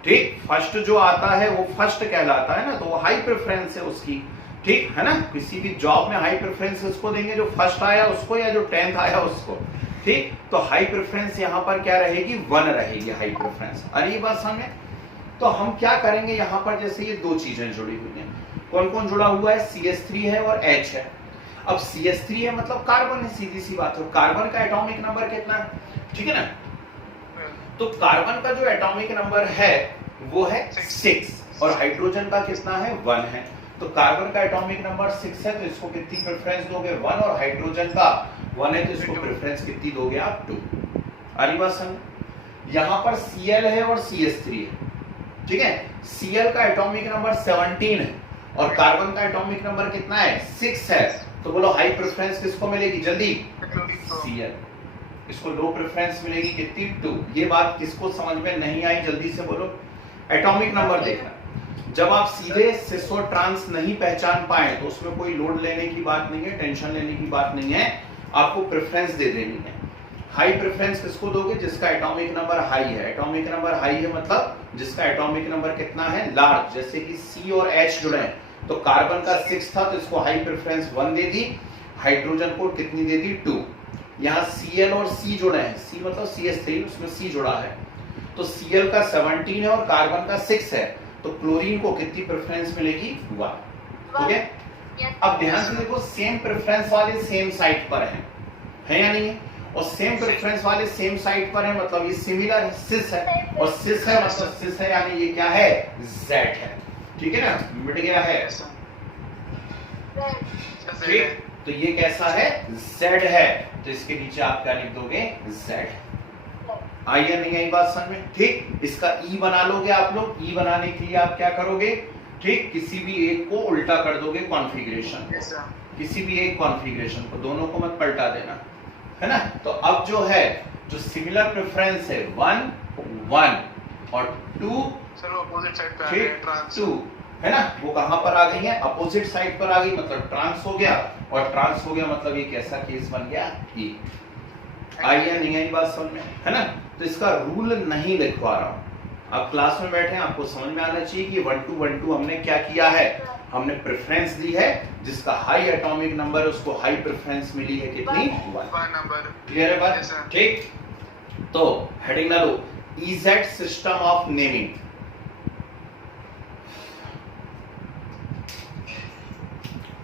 ठीक, फर्स्ट जो आता है वो फर्स्ट कहलाता है ना, तो वो हाई प्रेफरेंस है उसकी। ठीक है ना, किसी भी जॉब में हाई प्रेफरेंस उसको देंगे जो फर्स्ट आया उसको या जो 10th आया उसको। ठीक, तो हाई प्रेफरेंस यहाँ पर क्या रहेगी, 1 रहेगी हाई प्रेफरेंस। अरे ये बात समझे, तो हम क्या करेंगे यहाँ पर, जैसे ये 2 चीजें जुड़ी हुई हैं, कौन कौन जुड़ा हुआ है, CH3 है और H है। अब CH3 है मतलब कार्बन है, सीधी सी बात है, कार्बन का एटॉमिक नंबर कितना है, ठीक है ना। तो कार्बन का जो एटॉमिक नंबर है वो है 6 और हाइड्रोजन का कितना है, 1 है। तो कार्बन का एटॉमिक नंबर 6 है तो इसको कितनी प्रेफरेंस दोगे, 1, और हाइड्रोजन का 1 है तो इसको प्रेफरेंस कितनी दोगे आप, 2। अरे बात समझ, यहाँ पर Cl है और CH3 है, ठीक है। Cl का एटॉमिक नंबर 17 है और कार्बन का एटॉमिक नंबर कितना है, 6 है, तो बोलो हाई प्रेफरेंस किसको मिलेगी, जल्दी, Cl। इसको लो प्रेफरेंस मिलेगी कितनी, 2। ये बात किसको समझ में नहीं आई, जल्दी से बोलो। एटॉमिक नंबर देखना, जब आप सीधे सिस और ट्रांस नहीं पहचान पाए तो उसमें कोई लोड लेने की बात नहीं है, टेंशन लेने की बात नहीं है, आपको प्रेफरेंस दे देनी है। हाई प्रेफरेंस किसको दोगे, जिसका एटॉमिक नंबर हाई है। एटॉमिक नंबर हाई है मतलब जिसका एटॉमिक नंबर कितना है, लार्ज, जैसे कि C और H जुड़े हैं, तो कार्बन का 6 था तो इसको हाई प्रेफरेंस 1 दे दी, हाइड्रोजन को कितनी दे दी, 2। यहाँ Cl और C जुड़े हैं, C मतलब CH3, उसमें C जुड़ा है, तो Cl का 17 है और कार्बन का 6 है, तो क्लोरीन को कितनी प्रेफरेंस मिलेगी, 1। ठीक है, अब ध्यान से देखो, सेम प्रेफरेंस वाले सेम साइट पर है या नहीं है, और सेम प्रेफरेंस वाले सेम साइट पर है मतलब ये सिमिलर है, सिस है, और सिस है मतलब सिस है यानी ये क्या है, Z है। ठीक है ना, मिट गया है, ठीक, तो ये कैसा है, Z है, तो इसके नीचे आप क्या लिख दोगे, Z। आई या नहीं आई बात समझ में। ठीक, इसका E बना लोगे आप लोग, E बनाने के लिए आप क्या करोगे, ठीक, किसी भी एक को उल्टा कर दोगे कॉन्फ़िगरेशन को, किसी भी एक कॉन्फ़िगरेशन को, दोनों को मत पलटा देना, है ना। तो अब जो है, जो सिमिलर प्रेफरेंस है 1 1 और 2, सर अपोजिट साइड पे आ ठीक, गए, ट्रांस 2 है ना, वो कहां पर आ गई है, अपोजिट साइड पर आ गई, मतलब ट्रांस हो गया, और ट्रांस हो गया मतलब ये कैसा केस बन गया, E। आई या नहीं आई बात समझ में, है ना। तो इसका रूल नहीं लिखवा रहा हूं, आप क्लास में बैठे हैं, आपको समझ में आना चाहिए कि 1 2 1 2 हमने क्या किया है, हमने प्रेफरेंस दी है, जिसका हाई एटॉमिक नंबर है उसको हाई प्रेफरेंस मिली है कितनी, 1 नंबर। क्लियर है बात, ठीक। तो हेडिंग ला लो, EZ system of naming.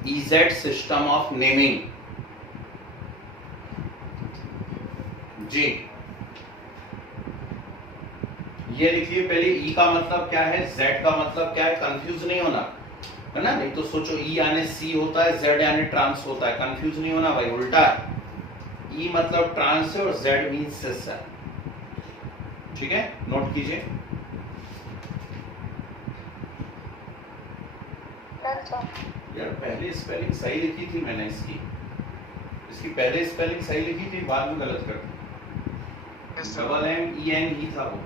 EZ system of naming जी, ये लिखिए पहले, E का मतलब क्या है, Z का मतलब क्या है, कंफ्यूज नहीं होना, है ना, नहीं तो सोचो E यानी C होता है, Z यानी ट्रांस होता है, कंफ्यूज नहीं होना भाई, उल्टा है। E मतलब ट्रांस है और Z मींस सिस है, ठीक है, नोट कीजिए। यार पहले स्पेलिंग सही लिखी थी मैंने, इसकी पहले स्पेलिंग सही लिखी थी, बाद में गलत कर दी, MMEN ही था वो,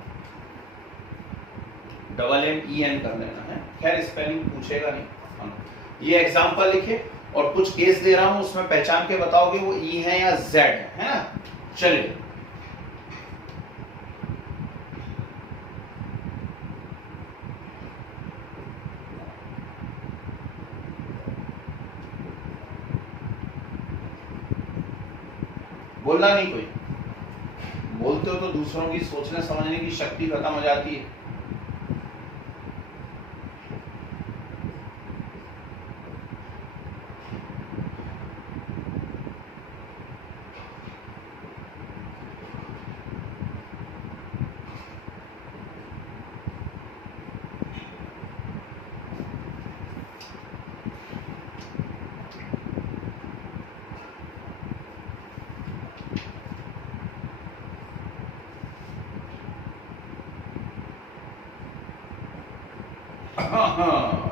MMEN कर लेना है, खैर स्पेलिंग पूछेगा नहीं। ये एग्जांपल लिखे, और कुछ केस दे रहा हूं उसमें पहचान के बताओगे वो ई है या जेड है ना। चलिए बोलना नहीं, कोई बोलते हो तो दूसरों की सोचने समझने की शक्ति खत्म हो जाती है। हाँ।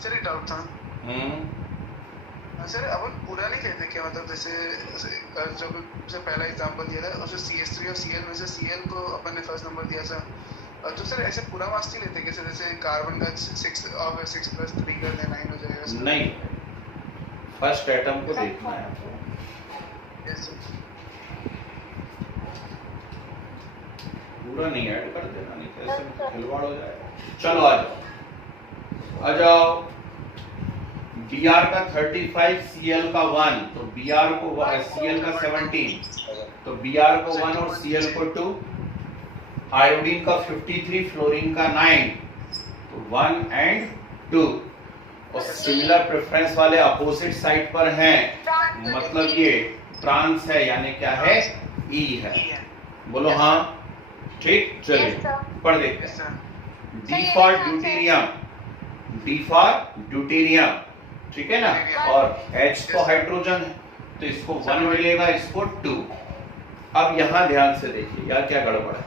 सर एक डाउट था। सर अपन पूरा नहीं कहते क्या, मतलब जैसे जो से पहला एग्जांपल दिया था उसमें CS3 और Cl में से Cl को अपन ने फर्स्ट नंबर दिया था, तो सर ऐसे पूरा मास नहीं लेते कैसे, जैसे कार्बन का 6 और 6 + 3 कर देना 9 हो जाएगा। नहीं, फर्स्ट एटम को देखना है आपको। Yes sir. पूरा नहीं ऐड कर देना, नहीं तो ऐसे खिलवाड़ हो जाएगा। चलो आ जाओ। Br का 35, Cl का 1, तो Br को Cl का 17, तो Br को 1 और Cl को 2, आयोडीन का 53, फ्लोरीन का 9, तो 1 एंड 2। और सिमिलर प्रेफरेंस वाले अपोजिट साइड पर हैं, मतलब ये ट्रांस है, यानी क्या है, ई है। बोलो हाँ, ठीक। चलिए पढ़ देखते हैं। D for deuterium, D for deuterium, ठीक है ना, और H तो हाइड्रोजन है, तो इसको 1 मिलेगा, इसको 2। अब यहां ध्यान से देखिए यार क्या गड़बड़ है,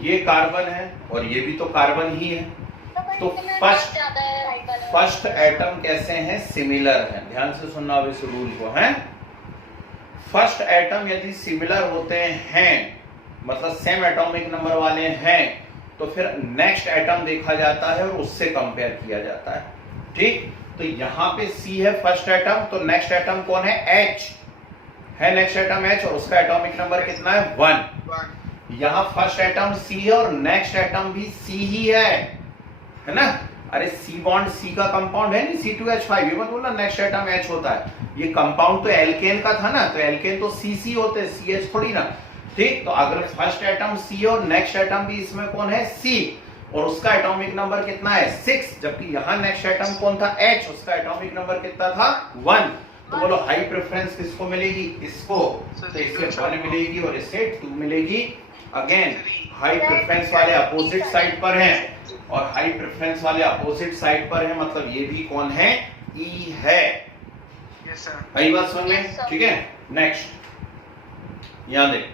ये कार्बन है और ये भी तो कार्बन ही है, तो फर्स्ट एटम कैसे हैं, सिमिलर है। ध्यान से सुनना अब इस रूल को है। फर्स्ट एटम यदि सिमिलर होते हैं, मतलब सेम एटॉमिक नंबर वाले हैं, तो फिर नेक्स्ट एटम देखा जाता है और उससे कंपेयर किया जाता है, ठीक। तो यहाँ पे C है फर्स्ट एटम, तो नेक्स्ट एटम कौन है, H है, नेक्स्ट एटम H, और उसका एटॉमिक नंबर कितना है, 1। यहाँ फर्स्ट एटम C है और नेक्स्ट एटम भी C ही है ना। अरे C बॉन्ड C का कंपाउंड है नहीं, C2H5, ये मत बोलना नेक्स्ट एटम H होता है, ये कंपाउंड तो एल्केन का था ना, तो एल्केन तो CC होते हैं, CH थोड़ी ना, ठीक। तो अगर फर्स्ट एटम C और नेक्स्ट एटम भी इसमें कौन है, C, और उसका एटॉमिक नंबर कितना है, 6, जबकि यहाँ नेक्स्ट एटम कौन था, H, उसका एटॉमिक नंबर कितना था, 1। तो बोलो हाई प्रेफरेंस किसको मिलेगी, इसको, तो इससे 1 मिलेगी और इससे 2 मिलेगी। अगेन हाई प्रेफरेंस वाले अपोजिट साइड पर हैं, और हाई प्रेफरेंस वाले अपोजिट साइड पर है, मतलब ये भी कौन है, E है। Yes sir. वही बात समझ में, ठीक है। नेक्स्ट यहां देख,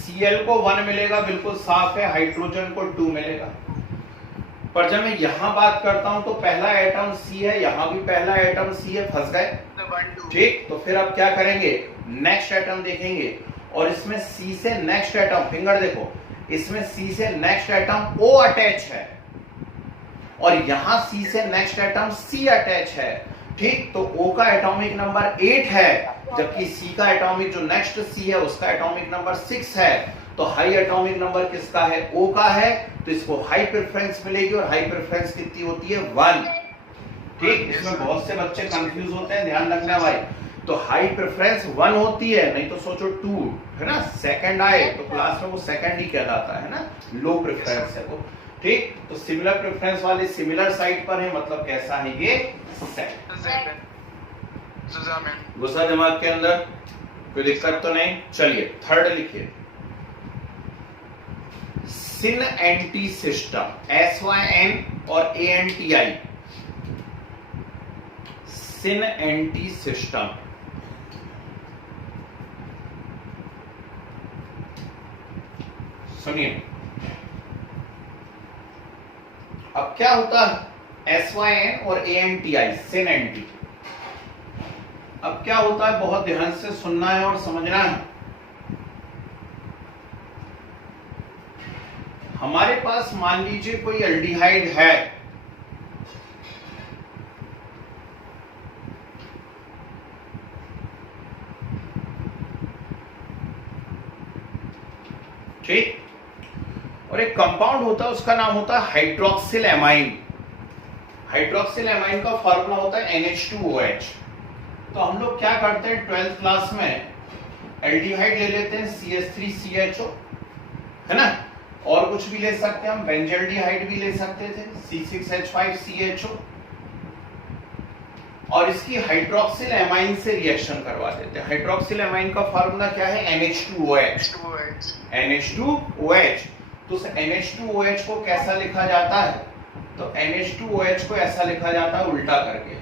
Cl को 1 मिलेगा, बिल्कुल साफ है, हाइड्रोजन को 2 मिलेगा। पर जब मैं यहां बात करता हूं तो पहला एटम C है, यहां भी पहला एटम C है, फंस गए, ठीक। तो फिर अब क्या करेंगे, नेक्स्ट एटम देखेंगे, और इसमें C से नेक्स्ट एटम, फिंगर देखो, इसमें C से नेक्स्ट एटम O अटैच है, और यहां C से नेक्स्ट एटम C अटैच है, ठीक। तो O का एटॉमिक नंबर 8 है, जबकि C का एटॉमिक जो नेक्स्ट C है उसका एटॉमिक नंबर 6 है। तो हाई एटॉमिक नंबर किसका है, O का है, तो इसको हाई प्रेफरेंस मिलेगी, और हाई प्रेफरेंस कितनी होती है, 1, ठीक। इसमें बहुत से बच्चे कंफ्यूज होते हैं, ध्यान रखना भाई। तो हाई प्रेफरेंस 1 होती है, नहीं तो सोचो 2 है ना, सेकंड आए तो क्लास में वो सेकंड ही कहलाता है ना, लो प्रेफरेंस है वो, ठीक। तो सिमिलर प्रेफरेंस वाले सिमिलर साइड पर है, मतलब कैसा है ये, सेकंड। जुजामिन। गुस्सा दिमाग के अंदर कोई दिक्कत तो नहीं। चलिए थर्ड लिखिए, सिन एंटी सिस्टम, SYN और ANTI, सिन एंटी सिस्टम। सुनिए, अब क्या होता है SYN और ANTI, सिन एंटी। अब क्या होता है, बहुत ध्यान से सुनना है और समझना है। हमारे पास मान लीजिए कोई एल्डिहाइड है, ठीक, और एक कंपाउंड होता है, उसका नाम होता है हाइड्रोक्सिल एमाइन। हाइड्रोक्सिल एमाइन का फॉर्मूला होता है NH2OH। तो हम लोग क्या करते हैं, 12th क्लास में एल्डिहाइड ले लेते हैं CH3CHO, है ना, और कुछ भी ले सकते हैं हम, बेंजल्डिहाइड भी ले सकते थे C6H5CHO, और इसकी हाइड्रोक्सिल एमाइन से रिएक्शन करवा देते हैं। हाइड्रोक्सिल एमाइन का फार्मूला क्या है, NH2OH। NH2OH। तो उस NH2OH को कैसा लिखा जाता है, तो NH2OH को ऐसा लिखा जाता है उल्टा करके,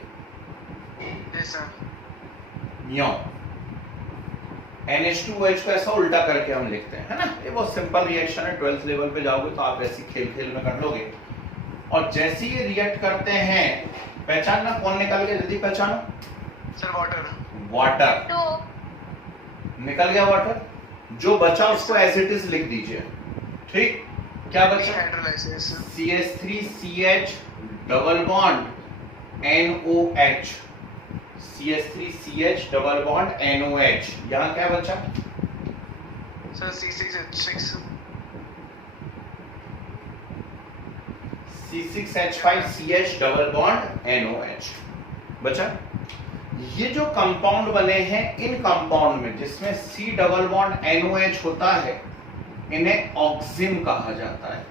न्यो। NH2OH को ऐसा उल्टा करके हम लिखते हैं, है ना। ये बहुत सिंपल रिएक्शन है, 12th लेवल पे जाओगे तो आप ऐसी खेल खेल में कर लोगे। और जैसे ही रिएक्ट करते हैं, पहचानना कौन निकल गया, जल्दी पहचानो। Sir water. तो निकल गया वाटर। जो बचा उसको एज इट इज लिख दीजिए, ठीक। क्या बचा, hydrolysis. CH3CH double bond NOH, CH3CH double bond NOH। यहां क्या बचा, sir C6H6। C6H5CH double bond NOH बचा। ये जो कंपाउंड बने हैं, इन कंपाउंड में जिसमें C डबल बॉन्ड NOH होता है, इन्हें ऑक्सिन कहा जाता है,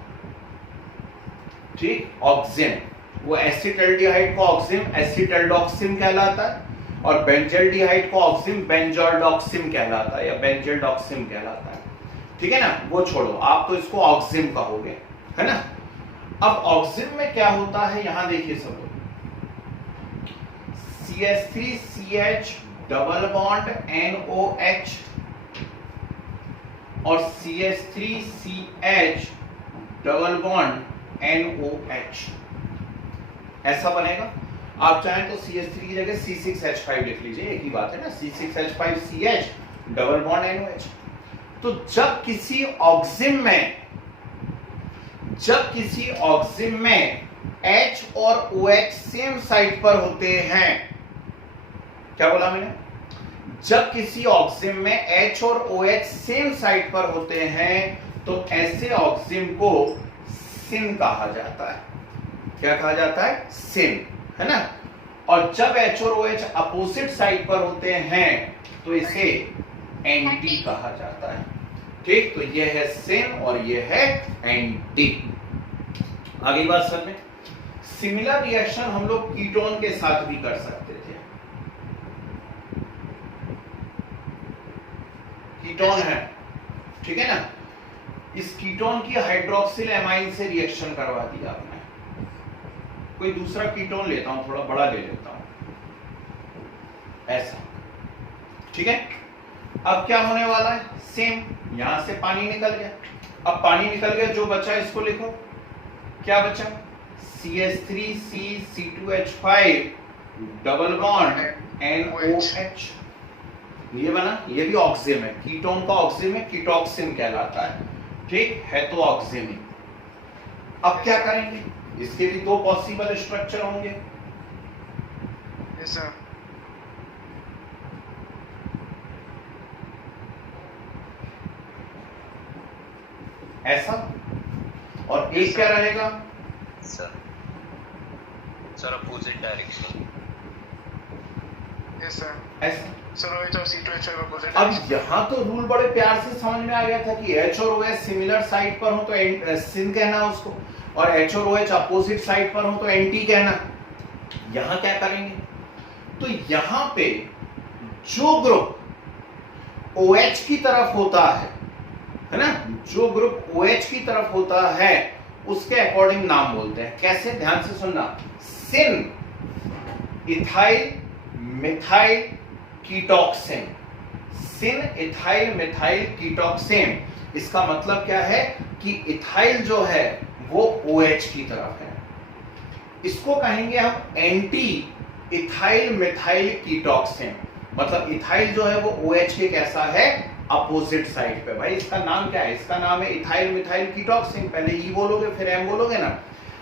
ठीक। ऑक्सिन, वो एसिटल्डिहाइड को ऑक्सिन एसिटल्डोक्सिन कहलाता है, और बेंजल्डिहाइड को ऑक्सिन बेंजोल्डोक्सिन कहलाता है, या बेंजल्डोक्सिन कहलाता है, ठीक है ना। वो छोड़ो, आप तो इसको ऑक्सिन कहोगे, है ना। अब ऑक्सिन में क्या होता है, यहां देखिए सब लोग, CH3CH डबल बॉन्ड NOH और CH3CH डबल बॉन्ड NOH, ऐसा बनेगा। आप चाहें तो CH3 की जगह C6H5 लिख लीजिए, एक ही बात है ना, C6H5CH डबल बॉन्ड NOH। तो जब किसी ऑक्सिन में H और OH सेम साइड पर होते हैं, क्या बोला मैंने, जब किसी ऑक्सिन में H और OH सेम साइड पर होते हैं, तो ऐसे ऑक्सिन को सिन कहा जाता है। क्या कहा जाता है, सिन, है ना। और जब H और OH अपोजिट साइड पर होते हैं, तो इसे एंटी कहा जाता है, ठीक। तो ये है सिन और ये है एंटी। आगे बात समझ में। सिमिलर रिएक्शन हम लोग कीटोन के साथ भी कर सकते थे। कीटोन है, ठीक है ना, इस कीटोन की हाइड्रोक्सिल एमाइन से रिएक्शन करवा दिया आपने। कोई दूसरा कीटोन लेता हूं, थोड़ा बड़ा ले लेता हूं, ऐसा, ठीक है। अब क्या होने वाला है, सेम, यहां से पानी निकल गया। अब पानी निकल गया, जो बचा इसको लिखो, क्या बचा, CH3C2H5 डबल बॉन्ड NOH। ये बना, ये भी ऑक्सिन है, कीटोन का ऑक्सिन में कीटोक्सिन कहलाता है, ठीक है, तो ऑक्सिन ही। अब क्या करेंगे, इसके भी दो पॉसिबल स्ट्रक्चर होंगे। Yes sir. ऐसा, और एक क्या रहेगा, sir opposite direction. Yes sir. ऐसा। सर OH और C2H5 अपोजिट। अब यहां तो रूल बड़े प्यार से समझ में आ गया था कि H और OH सिमिलर साइड पर हो तो सिन कहना उसको, और H और OH अपोजिट साइड पर हो तो एंटी कहना। यहां क्या करेंगे, तो यहां पे जो ग्रुप OH की तरफ होता है ना, जो ग्रुप OH की तरफ होता है उसके अकॉर्डिंग नाम बोलते हैं। कैसे, ध्यान से सुनना। सिन इथाइल मिथाइल कीटोक्सिन, सिन इथाइल मिथाइल कीटोक्सिन, इसका मतलब क्या है कि इथाइल जो है वो OH की तरफ है। इसको कहेंगे हम एंटी इथाइल मिथाइल कीटोक्सिन, मतलब इथाइल जो है वो OH के कैसा है, अपोजिट साइड पे। भाई इसका नाम क्या है, इसका नाम है इथाइल मिथाइल कीटोक्सिन। पहले ई बोलोगे फिर एम बोलोगे ना।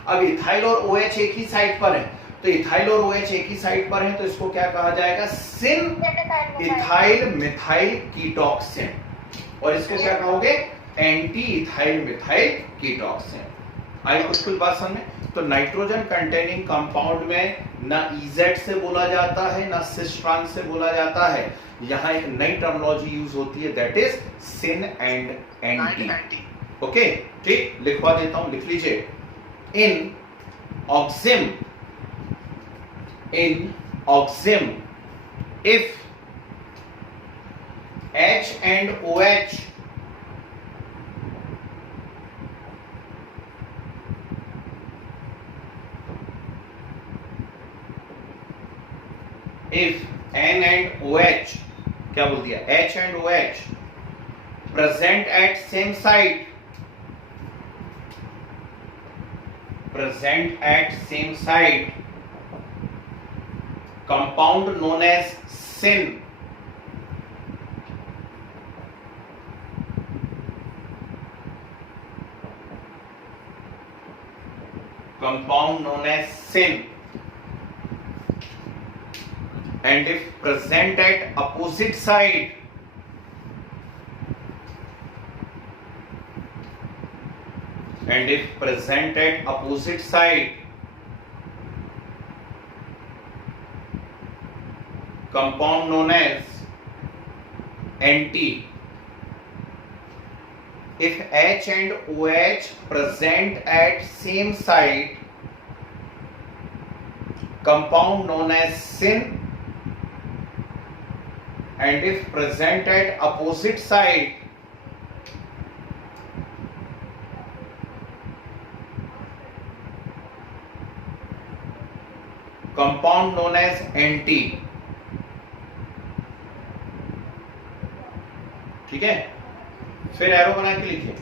अब इथाइल और OH एक ही साइड पर है, तो इथाइल और OH एक ही साइड पर है, तो इसको क्या कहा जाएगा, सिन इथाइल मिथाइल कीटोक्सिन। और इसको क्या कहोगे, एंटी इथाइल मिथाइल कीटोक्सिन। आई कुछ बात समझ में। तो नाइट्रोजन कंटेनिंग कंपाउंड में ना EZ से बोला जाता है ना सिस ट्रांस से बोला जाता है। यहां एक नई टर्मिनोलॉजी यूज होती है, that is syn and anti. Okay, ठीक, लिखवा देता हूं, लिख लीजिए। इन ऑक्सिम if H and OH if N and OH, क्या बोल दिया, H and OH present at same site, present at same site, compound known as sin, compound known as sin, and if present at opposite side, and if present at opposite side, compound known as anti. If H and OH present at same site, compound known as sin, and if present at opposite side, compound known as anti. ठीक है, फिर एरो बना के लिखिए।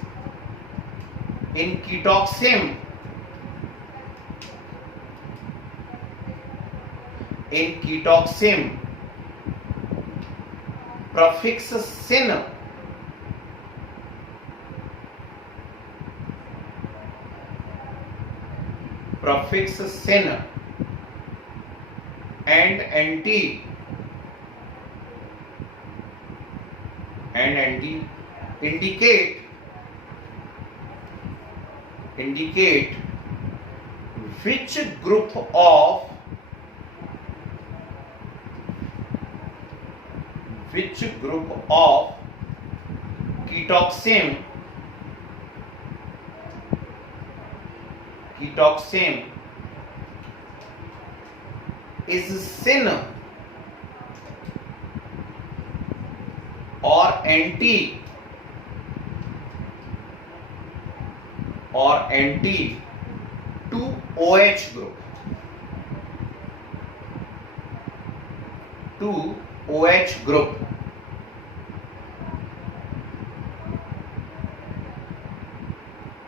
इन कीटोक्सिम prefix sin and anti indicate which group of ketoxim is sin or anti to OH group,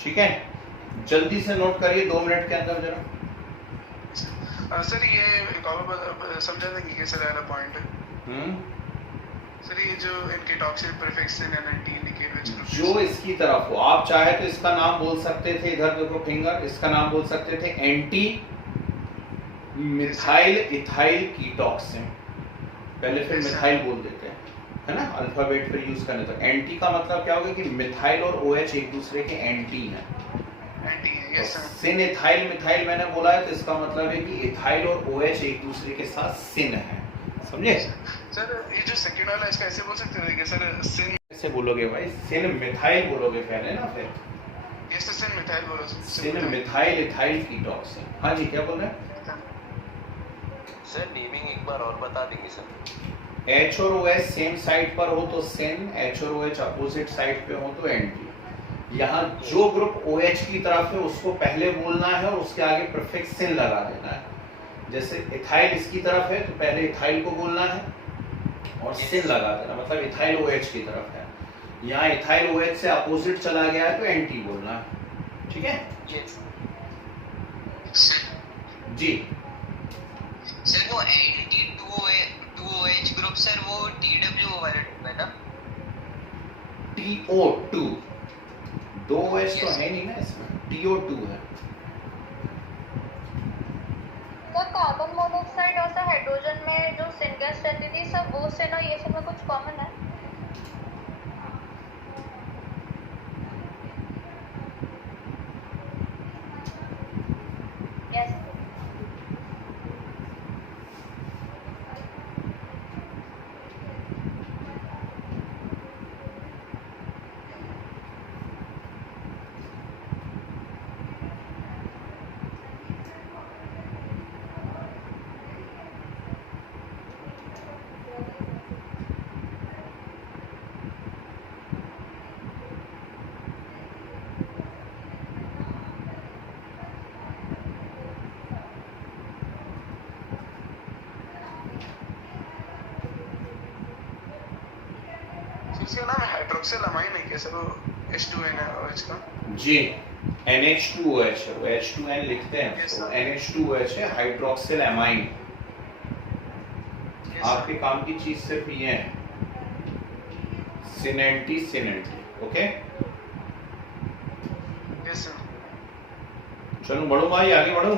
ठीक है। जल्दी से नोट करिए 2 मिनट के अंदर जरा। सर ये एक और समझा देंगे कि सर वाला पॉइंट सर, ये जो इनके toxic prefix and anti indicate which जो इसकी तरफ हो, आप चाहे तो इसका नाम बोल सकते थे, इधर देखो फिंगर, इसका नाम बोल सकते थे एंटी मिथाइल इथाइल कीटोक्सिन, पहले फिर मिथाइल बोल देते हैं, है ना, अल्फाबेट फिर यूज करने। तो एंटी का मतलब क्या होगा कि मिथाइल और OH एक दूसरे के एंटी हैं। सिन इथाइल मिथाइल मैंने बोला है, तो इसका मतलब है कि इथाइल और OH एक दूसरे के साथ सिन है, समझे। सर ये जो सेकंड वाला इसका ऐसे बोल सकते हैं कि सर सिन कैसे बोलोगे भाई, सिन मिथाइल बोलोगे पहले ना, फिर यस सिन मिथाइल बोलो, सिन मिथाइल इथाइल कीटोक्सिन। हाँ जी, क्या बोल रहे हैं। सर नेमिंग एक बार और बता देंगे सर। H और OH सेम साइड पर हो तो सिन, H और OH अपोजिट साइड पे हो तो एंटी। यहाँ जो ग्रुप OH की तरफ है उसको पहले बोलना है और उसके आगे प्रीफिक्स सिन लगा देना है। जैसे इथाइल इसकी तरफ है तो पहले इथाइल को बोलना है और सिन लगा देना, मतलब इथाइल OH की तरफ है। यहाँ इथाइल OH से अपोजिट चला गया है तो एंटी बोलना है, ठीक है यस जी। सर वो Nt2OH ग्रुप सर वो TW वाला ग्रुप है ना? TO2 दो OH तो है नहीं ना इसमें, TO2 है। तो कार्बन मोनोऑक्साइड और सर हाइड्रोजन में जो सिंगल्स रहती थी सब वो से ना ये सब में कुछ कॉमन है? यस इसका नाम हाइड्रोक्सिल अमाइन है क्या सर? वो H2N है OH का। जी NH2OH है, वो H2N लिखते हैं Yes, तो sir. NH2OH है हाइड्रोक्सिल एमाइन। Yes, आपके काम की चीज सिर्फ ये है सिनेंटी सिनेंटी, ओके। yes sir. चलो बढ़ो भाई, आगे बढ़ो।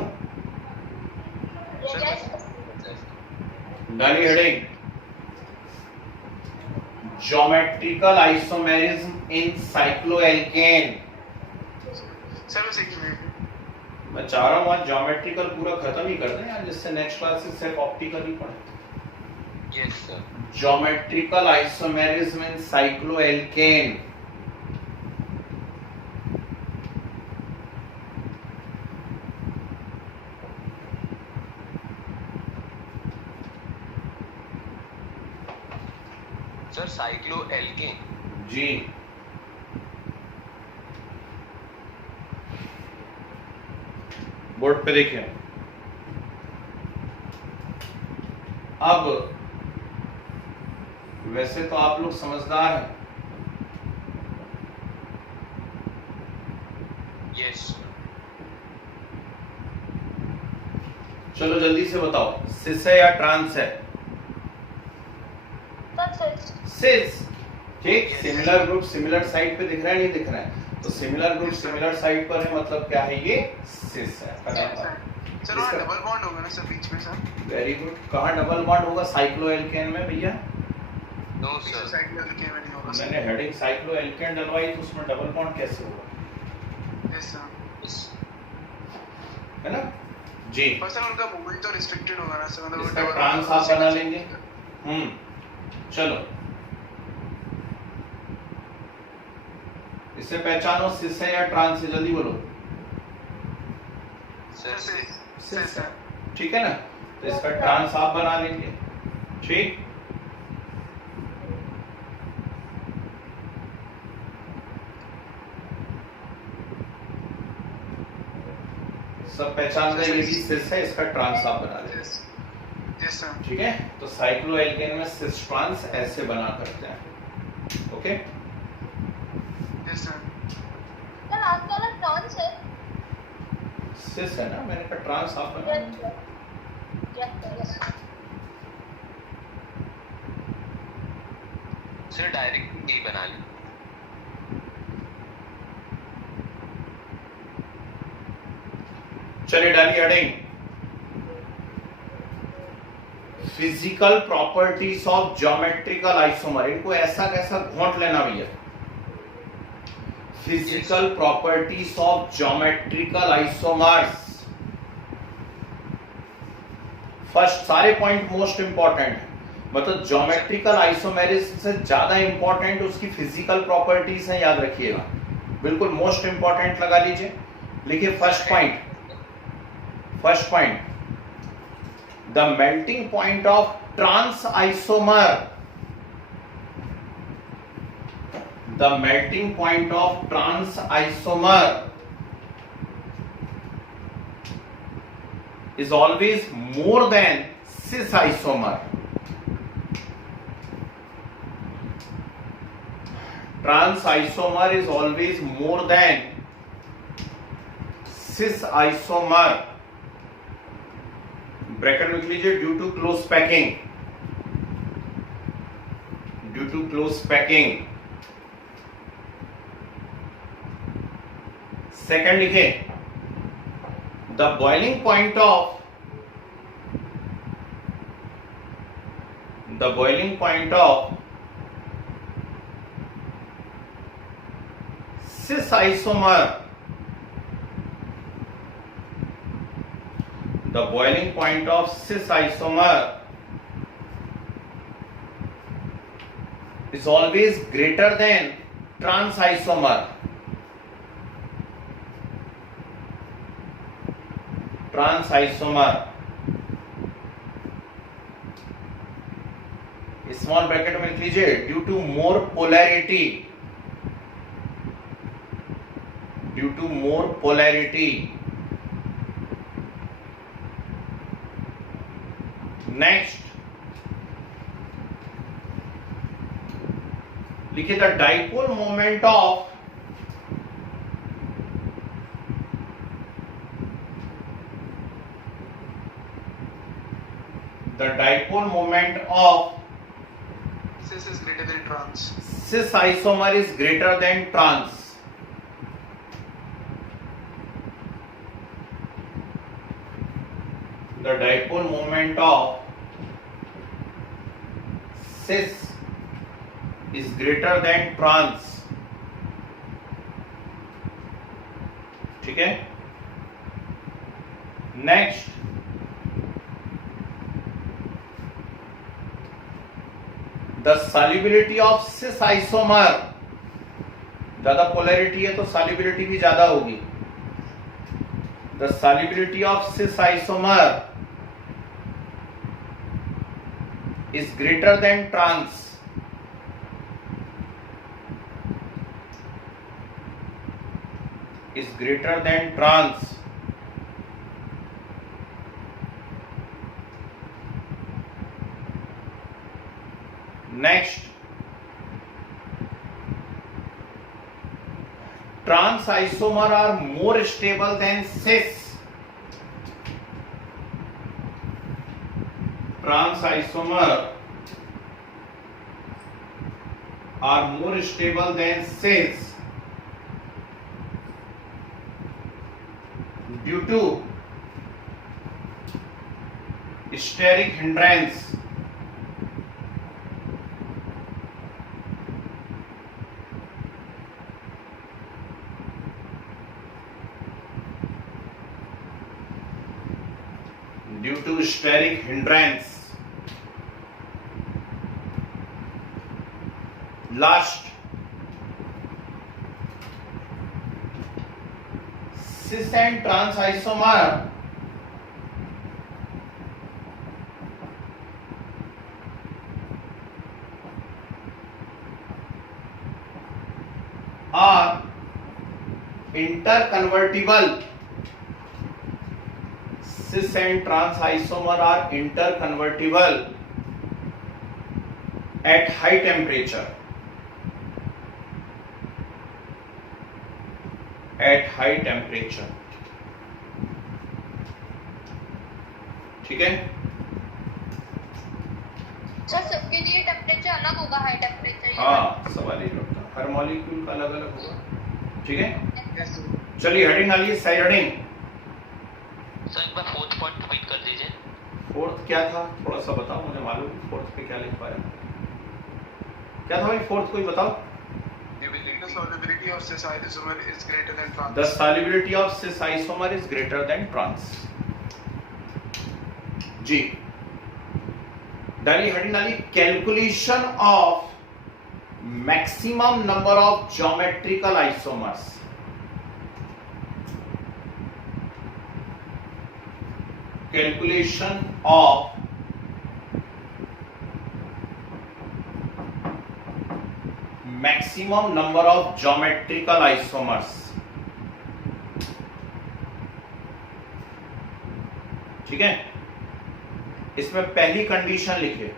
यस डाली heading geometrical isomerism in cycloalkane. Sir बस एक मिनट। मैं चाह रहा हूँ आज ज्योमेट्रिकल पूरा खत्म ही कर दें यार, जिससे नेक्स्ट क्लास से सिर्फ ऑप्टिकल ही पढ़े। Yes sir. Geometrical isomerism in cycloalkane. Sir cycloalkane. जी बोर्ड पे देखिए। अब वैसे तो आप लोग समझदार हैं, यस चलो जल्दी से बताओ सिस है या ट्रांस है? सिस, ठीक। सिमिलर ग्रुप सिमिलर साइड पे दिख रहा है, नहीं दिख रहा है? तो सिमिलर ग्रुप सिमिलर साइड पर है, मतलब क्या है ये? सिस है। सर वहाँ डबल बॉन्ड होगा ना सर बीच में सर? Very good. कहाँ डबल बॉन्ड होगा साइक्लोएल्केन में भैया? नो बीच सर। साइक्लोएल्केन में नहीं होगा सर। मैंने हेडिंग साइक्लोएल्केन डलवाई तो उसमें डबल बॉन्ड कैसे होगा? yes sir. है ना जी। पर सर उनका मूवमेंट तो रिस्ट्रिक्टेड होगा ना सर? मतलब इसका double ट्रांस bond आप बना लेंगे। चलो इसे पहचानो, सिस है या ट्रांस है? जल्दी बोलो। सर सिस है, ठीक है ना? तो इसका ट्रांस आप बना लेंगे, ठीक। सब पहचान गए, ये भी सिस है, इसका ट्रांस आप बना लेंगे, yes sir. ठीक है। तो साइक्लोएल्केन में सिस ट्रांस ऐसे बना करते हैं, ओके। yes sir. सर आपका वाला ट्रांस है? सिस है ना, मैंने कहा ट्रांस आप बना लेंगे। यस सर डायरेक्ट यही बना ली। चलिए डाली heading physical properties of geometrical isomer. इनको ऐसा कैसा घोंट लेना भैया। Physical properties of geometrical isomers. First सारे पॉइंट मोस्ट इंपॉर्टेंट है, मतलब ज्योमेट्रिकल आइसोमेरिज्म से ज्यादा इंपॉर्टेंट उसकी फिजिकल प्रॉपर्टीज है, याद रखिएगा। बिल्कुल मोस्ट इंपॉर्टेंट लगा लीजिए। लिखिए first point the melting point of trans isomer, the melting point of trans isomer is always more than cis isomer. Trans isomer is always more than cis isomer. Bracket में लिख लीजिए due to close packing, due to close packing. Second लिखे the boiling point of cis isomer, the boiling point of cis isomer is always greater than trans isomer. Trans isomer, small bracket में लिख लीजिए due to more polarity, due to more polarity. Next लिखिए the dipole moment of cis is greater than trans. cis isomer is greater than trans. The dipole moment of cis is greater than trans. ठीक है. Next the solubility of cis isomer, ज्यादा पोलैरिटी है तो solubility भी ज्यादा होगी. The solubility of cis isomer is greater than trans. Is greater than trans. Next, trans isomer are more stable than cis. Trans isomer are more stable than cis due to steric hindrance. Due to steric hindrance. Last, cis and trans isomer are interconvertible. Cis and trans isomer are interconvertible at high temperature. At high temperature. ठीक है. अच्छा, सबके लिए टेम्परेचर अलग होगा, हाई टेम्परेचर. हाँ, सवाल ही उठता है, हर मॉलिक्यूल का अलग अलग होगा. ठीक है. Yes. चलिए हेडिंग डालिए, साइड हेडिंग. सर एक बार फोर्थ पॉइंट रिपीट कर दीजिए. फोर्थ क्या था, थोड़ा सा बताओ, मुझे मालूम फोर्थ पे क्या लिख पाया. क्या था भाई फोर्थ, कोई बताओ. The solubility of cis isomer is greater than trans. The solubility of cis isomer is greater than trans. जी डाली हेडिंग डाली calculation of maximum number of geometrical isomers. Calculation of maximum number of geometrical isomers. ठीक है, इसमें पहली कंडीशन लिखिए,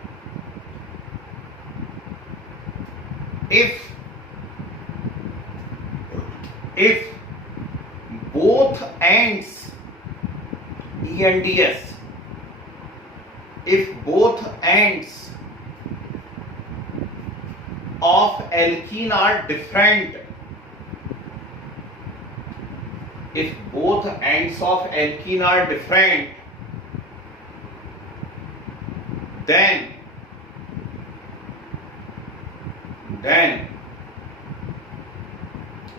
if both ends ENDS, if both ends of alkene are different, if both ends of alkene are different, then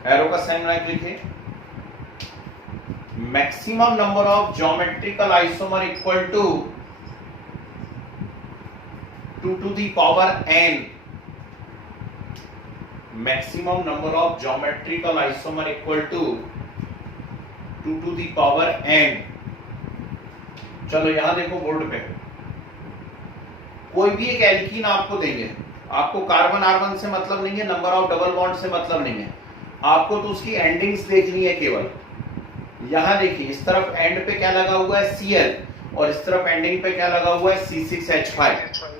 arrow का साइन बना के लिखिए, maximum number of geometrical isomer equal to 2 to the power n, maximum number of geometrical isomer equal to 2 to the power n। चलो यहां देखो बोर्ड पे, कोई भी एक एल्कीन आपको देंगे, आपको कार्बन R1 से मतलब नहीं है, नंबर ऑफ डबल बॉन्ड से मतलब नहीं है, आपको तो उसकी एंडिंग्स देखनी है केवल। यहां देखिए, इस तरफ एंड पे क्या लगा हुआ है Cl और इस तरफ एंडिंग पे क्या लगा हुआ है C6H5,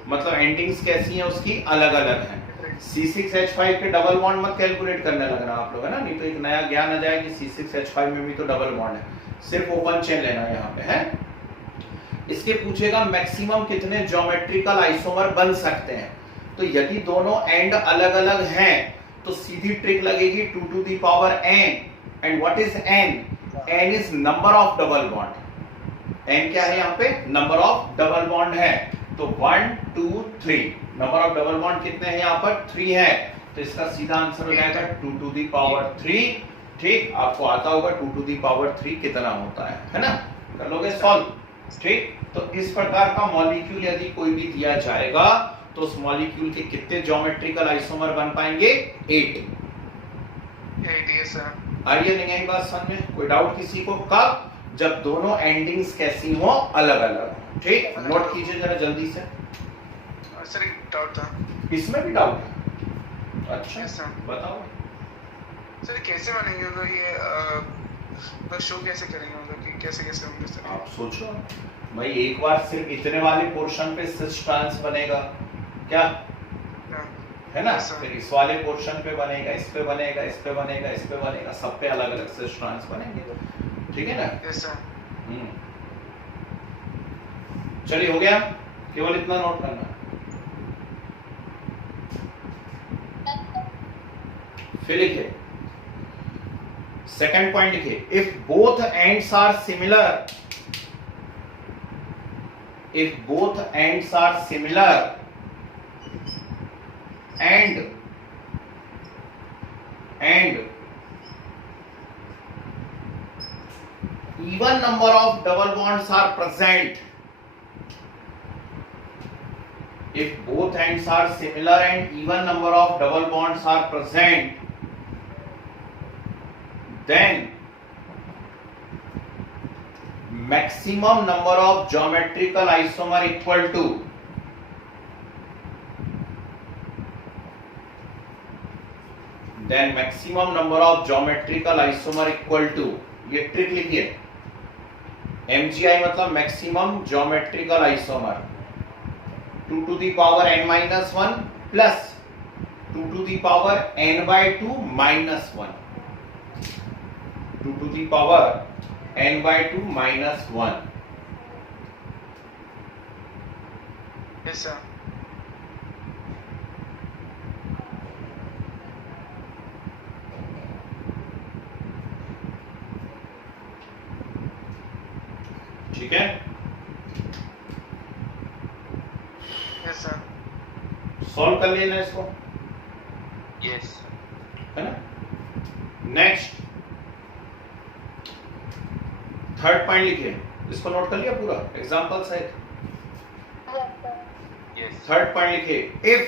मतलब एंडिंग्स कैसी हैं उसकी अलग अलग हैं। C6H5 के डबल बॉन्ड मत कैलकुलेट करने लगना आप लोग, है ना, नहीं तो एक नया ज्ञान आ जाए कि C6H5 में भी तो डबल बॉन्ड है, सिर्फ ओपन चेन लेना है यहाँ पे है। इसके पूछेगा मैक्सिमम कितने ज्योमेट्रिकल आइसोमर बन सकते हैं, तो यदि दोनों एंड अलग अलग हैं तो सीधी ट्रिक लगेगी 2 to the power n। And what is n? n is number of double bond. n क्या है यहाँ पे? नंबर ऑफ डबल बॉन्ड है, तो 1 2 3 नंबर ऑफ डबल बॉन्ड कितने हैं यहाँ पर? 3 है, तो इसका सीधा आंसर हो जाएगा 2 to the power 3। ठीक, आपको आता होगा 2 to the power 3 कितना होता है ना, कर लोगे सॉल्व। ठीक, तो इस प्रकार का मॉलिक्यूल यदि कोई भी दिया जाएगा तो उस मॉलिक्यूल के कितने ज्योमेट्रिकल आइसोमर बन पाएंगे? 8। आइए, नहीं आई बात समझ में? कोई डाउट किसी को? कब? जब दोनों एंडिंग्स कैसी हो, अलग अलग। ठीक, नोट कीजिए जरा जल्दी से। सर एक डाउट था, इसमें भी डाउट है? अच्छा बताओ सर, कैसे बनेंगे तो ये शो कैसे करेंगे, मतलब कि कैसे कैसे होंगे सर? आप सोचो भाई, एक बार सिर्फ इतने वाले पोर्शन पे सिस ट्रांस बनेगा क्या, है ना, फिर इस वाले पोर्शन पे बनेगा, इस पे बनेगा, इस पे बनेगा, इस पे बनेगा, सब पे अलग अलग सिस ट्रांस बनेंगे। ठीक है ना? Yes sir. चलिए, हो गया, केवल इतना नोट करना। फिर लिखिए सेकंड पॉइंट, लिखिए if both ends are similar, if both ends are similar and even number of double bonds are present, if both ends are similar and even number of double bonds are present, then maximum number of geometrical isomer equal to maximum number of geometrical isomer equal to, ये ट्रिक लिखिए, MGI मतलब maximum geometrical isomer 2 to the power n minus 1 plus 2 to the power n by 2 minus 1, 2 to the power n by 2 minus 1। Yes sir. ठीक है, यस सर। सॉल्व कर लेना इसको, यस है ना। नेक्स्ट थर्ड पॉइंट लिखिए, इसको नोट कर लिया पूरा एग्जांपल सहित। यस थर्ड पॉइंट लिखिए if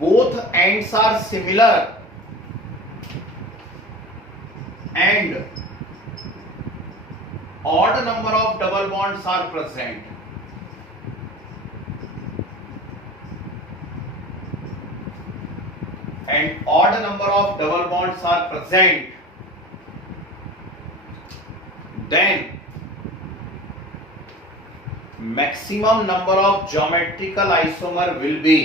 both ends are similar and odd number of double bonds are present, and odd number of double bonds are present, then maximum number of geometrical isomer will be,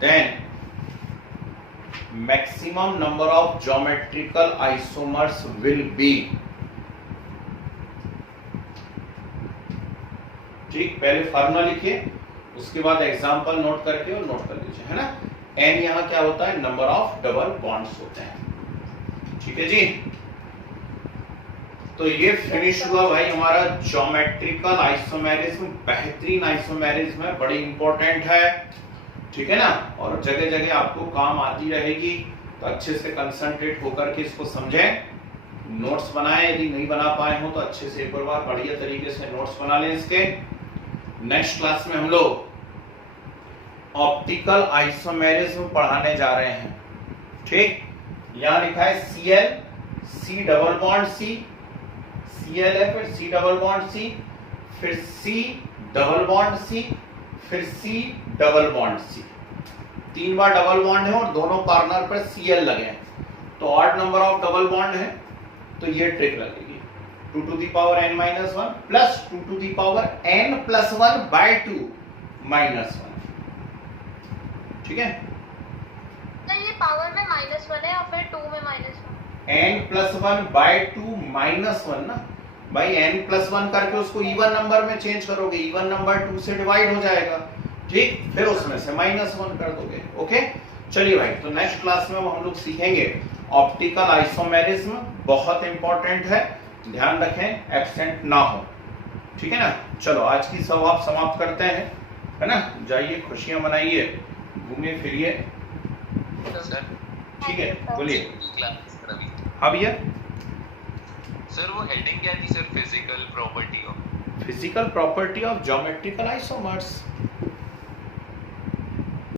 then maximum number of geometrical isomers will be, ठीक, पहले फार्मूला लिखिए, उसके बाद एग्जांपल नोट करके और नोट कर लीजिए, है ना। एन यहां क्या होता है, नंबर ऑफ डबल बॉन्ड्स होते हैं, ठीक है जी। तो ये फिनिश हुआ भाई हमारा ज्योमेट्रिकल आइसोमेरिज्म, बेहतरीन आइसोमेरिज्म है, बड़ी इंपॉर्टेंट है, ठीक है ना, और जगह जगह आपको काम आती रहेगी, तो अच्छे से कंसंट्रेट होकर के इसको समझें, नोट्स बनाएं, यदि नहीं बना पाए हो तो अच्छे से एक बार बढ़िया तरीके से नोट्स बना लें इसके। नेक्स्ट क्लास में हम लोग ऑप्टिकल आइसोमेरिज्म पढ़ाने जा रहे हैं, ठीक। यहां लिखा है Cl, C double bond C, Cl है, फिर C डबल बॉन्ड C, फिर C डबल बॉन्ड C, फिर C डबल बॉन्ड C, 3 बार डबल बॉन्ड है और दोनों कॉर्नर पर Cl लगे हैं, तो odd number of double bond है, तो ये ट्रिक लगेगी, 2 to the power n minus 1 plus 2 to the power n plus 1 by 2 minus 1, ठीक है। तो ये पावर में -1 है और फिर 2 में -1, n plus 1 by 2 minus 1 ना भाई, n plus 1 करके उसको इवन नंबर में चेंज करोगे, इवन नंबर 2 से डिवाइड हो जाएगा, ठीक, फिर उसमें से -1 कर दोगे, ओके। चलिए भाई, तो नेक्स्ट क्लास में हम लोग सीखेंगे ऑप्टिकल आइसोमेरिज्म, बहुत इंपॉर्टेंट है, ध्यान रखें एब्सेंट ना हो, ठीक है ना। चलो आज की सवाब समाप्त करते हैं, है ना, जाइए खुशियां मनाइए, घूमिए फिरिए, सर ठीक है, बोलिए। क्लास रवि हाँ भैया, सर वो हेडिंग क्या थी sir, physical property of physical property of geometrical isomers.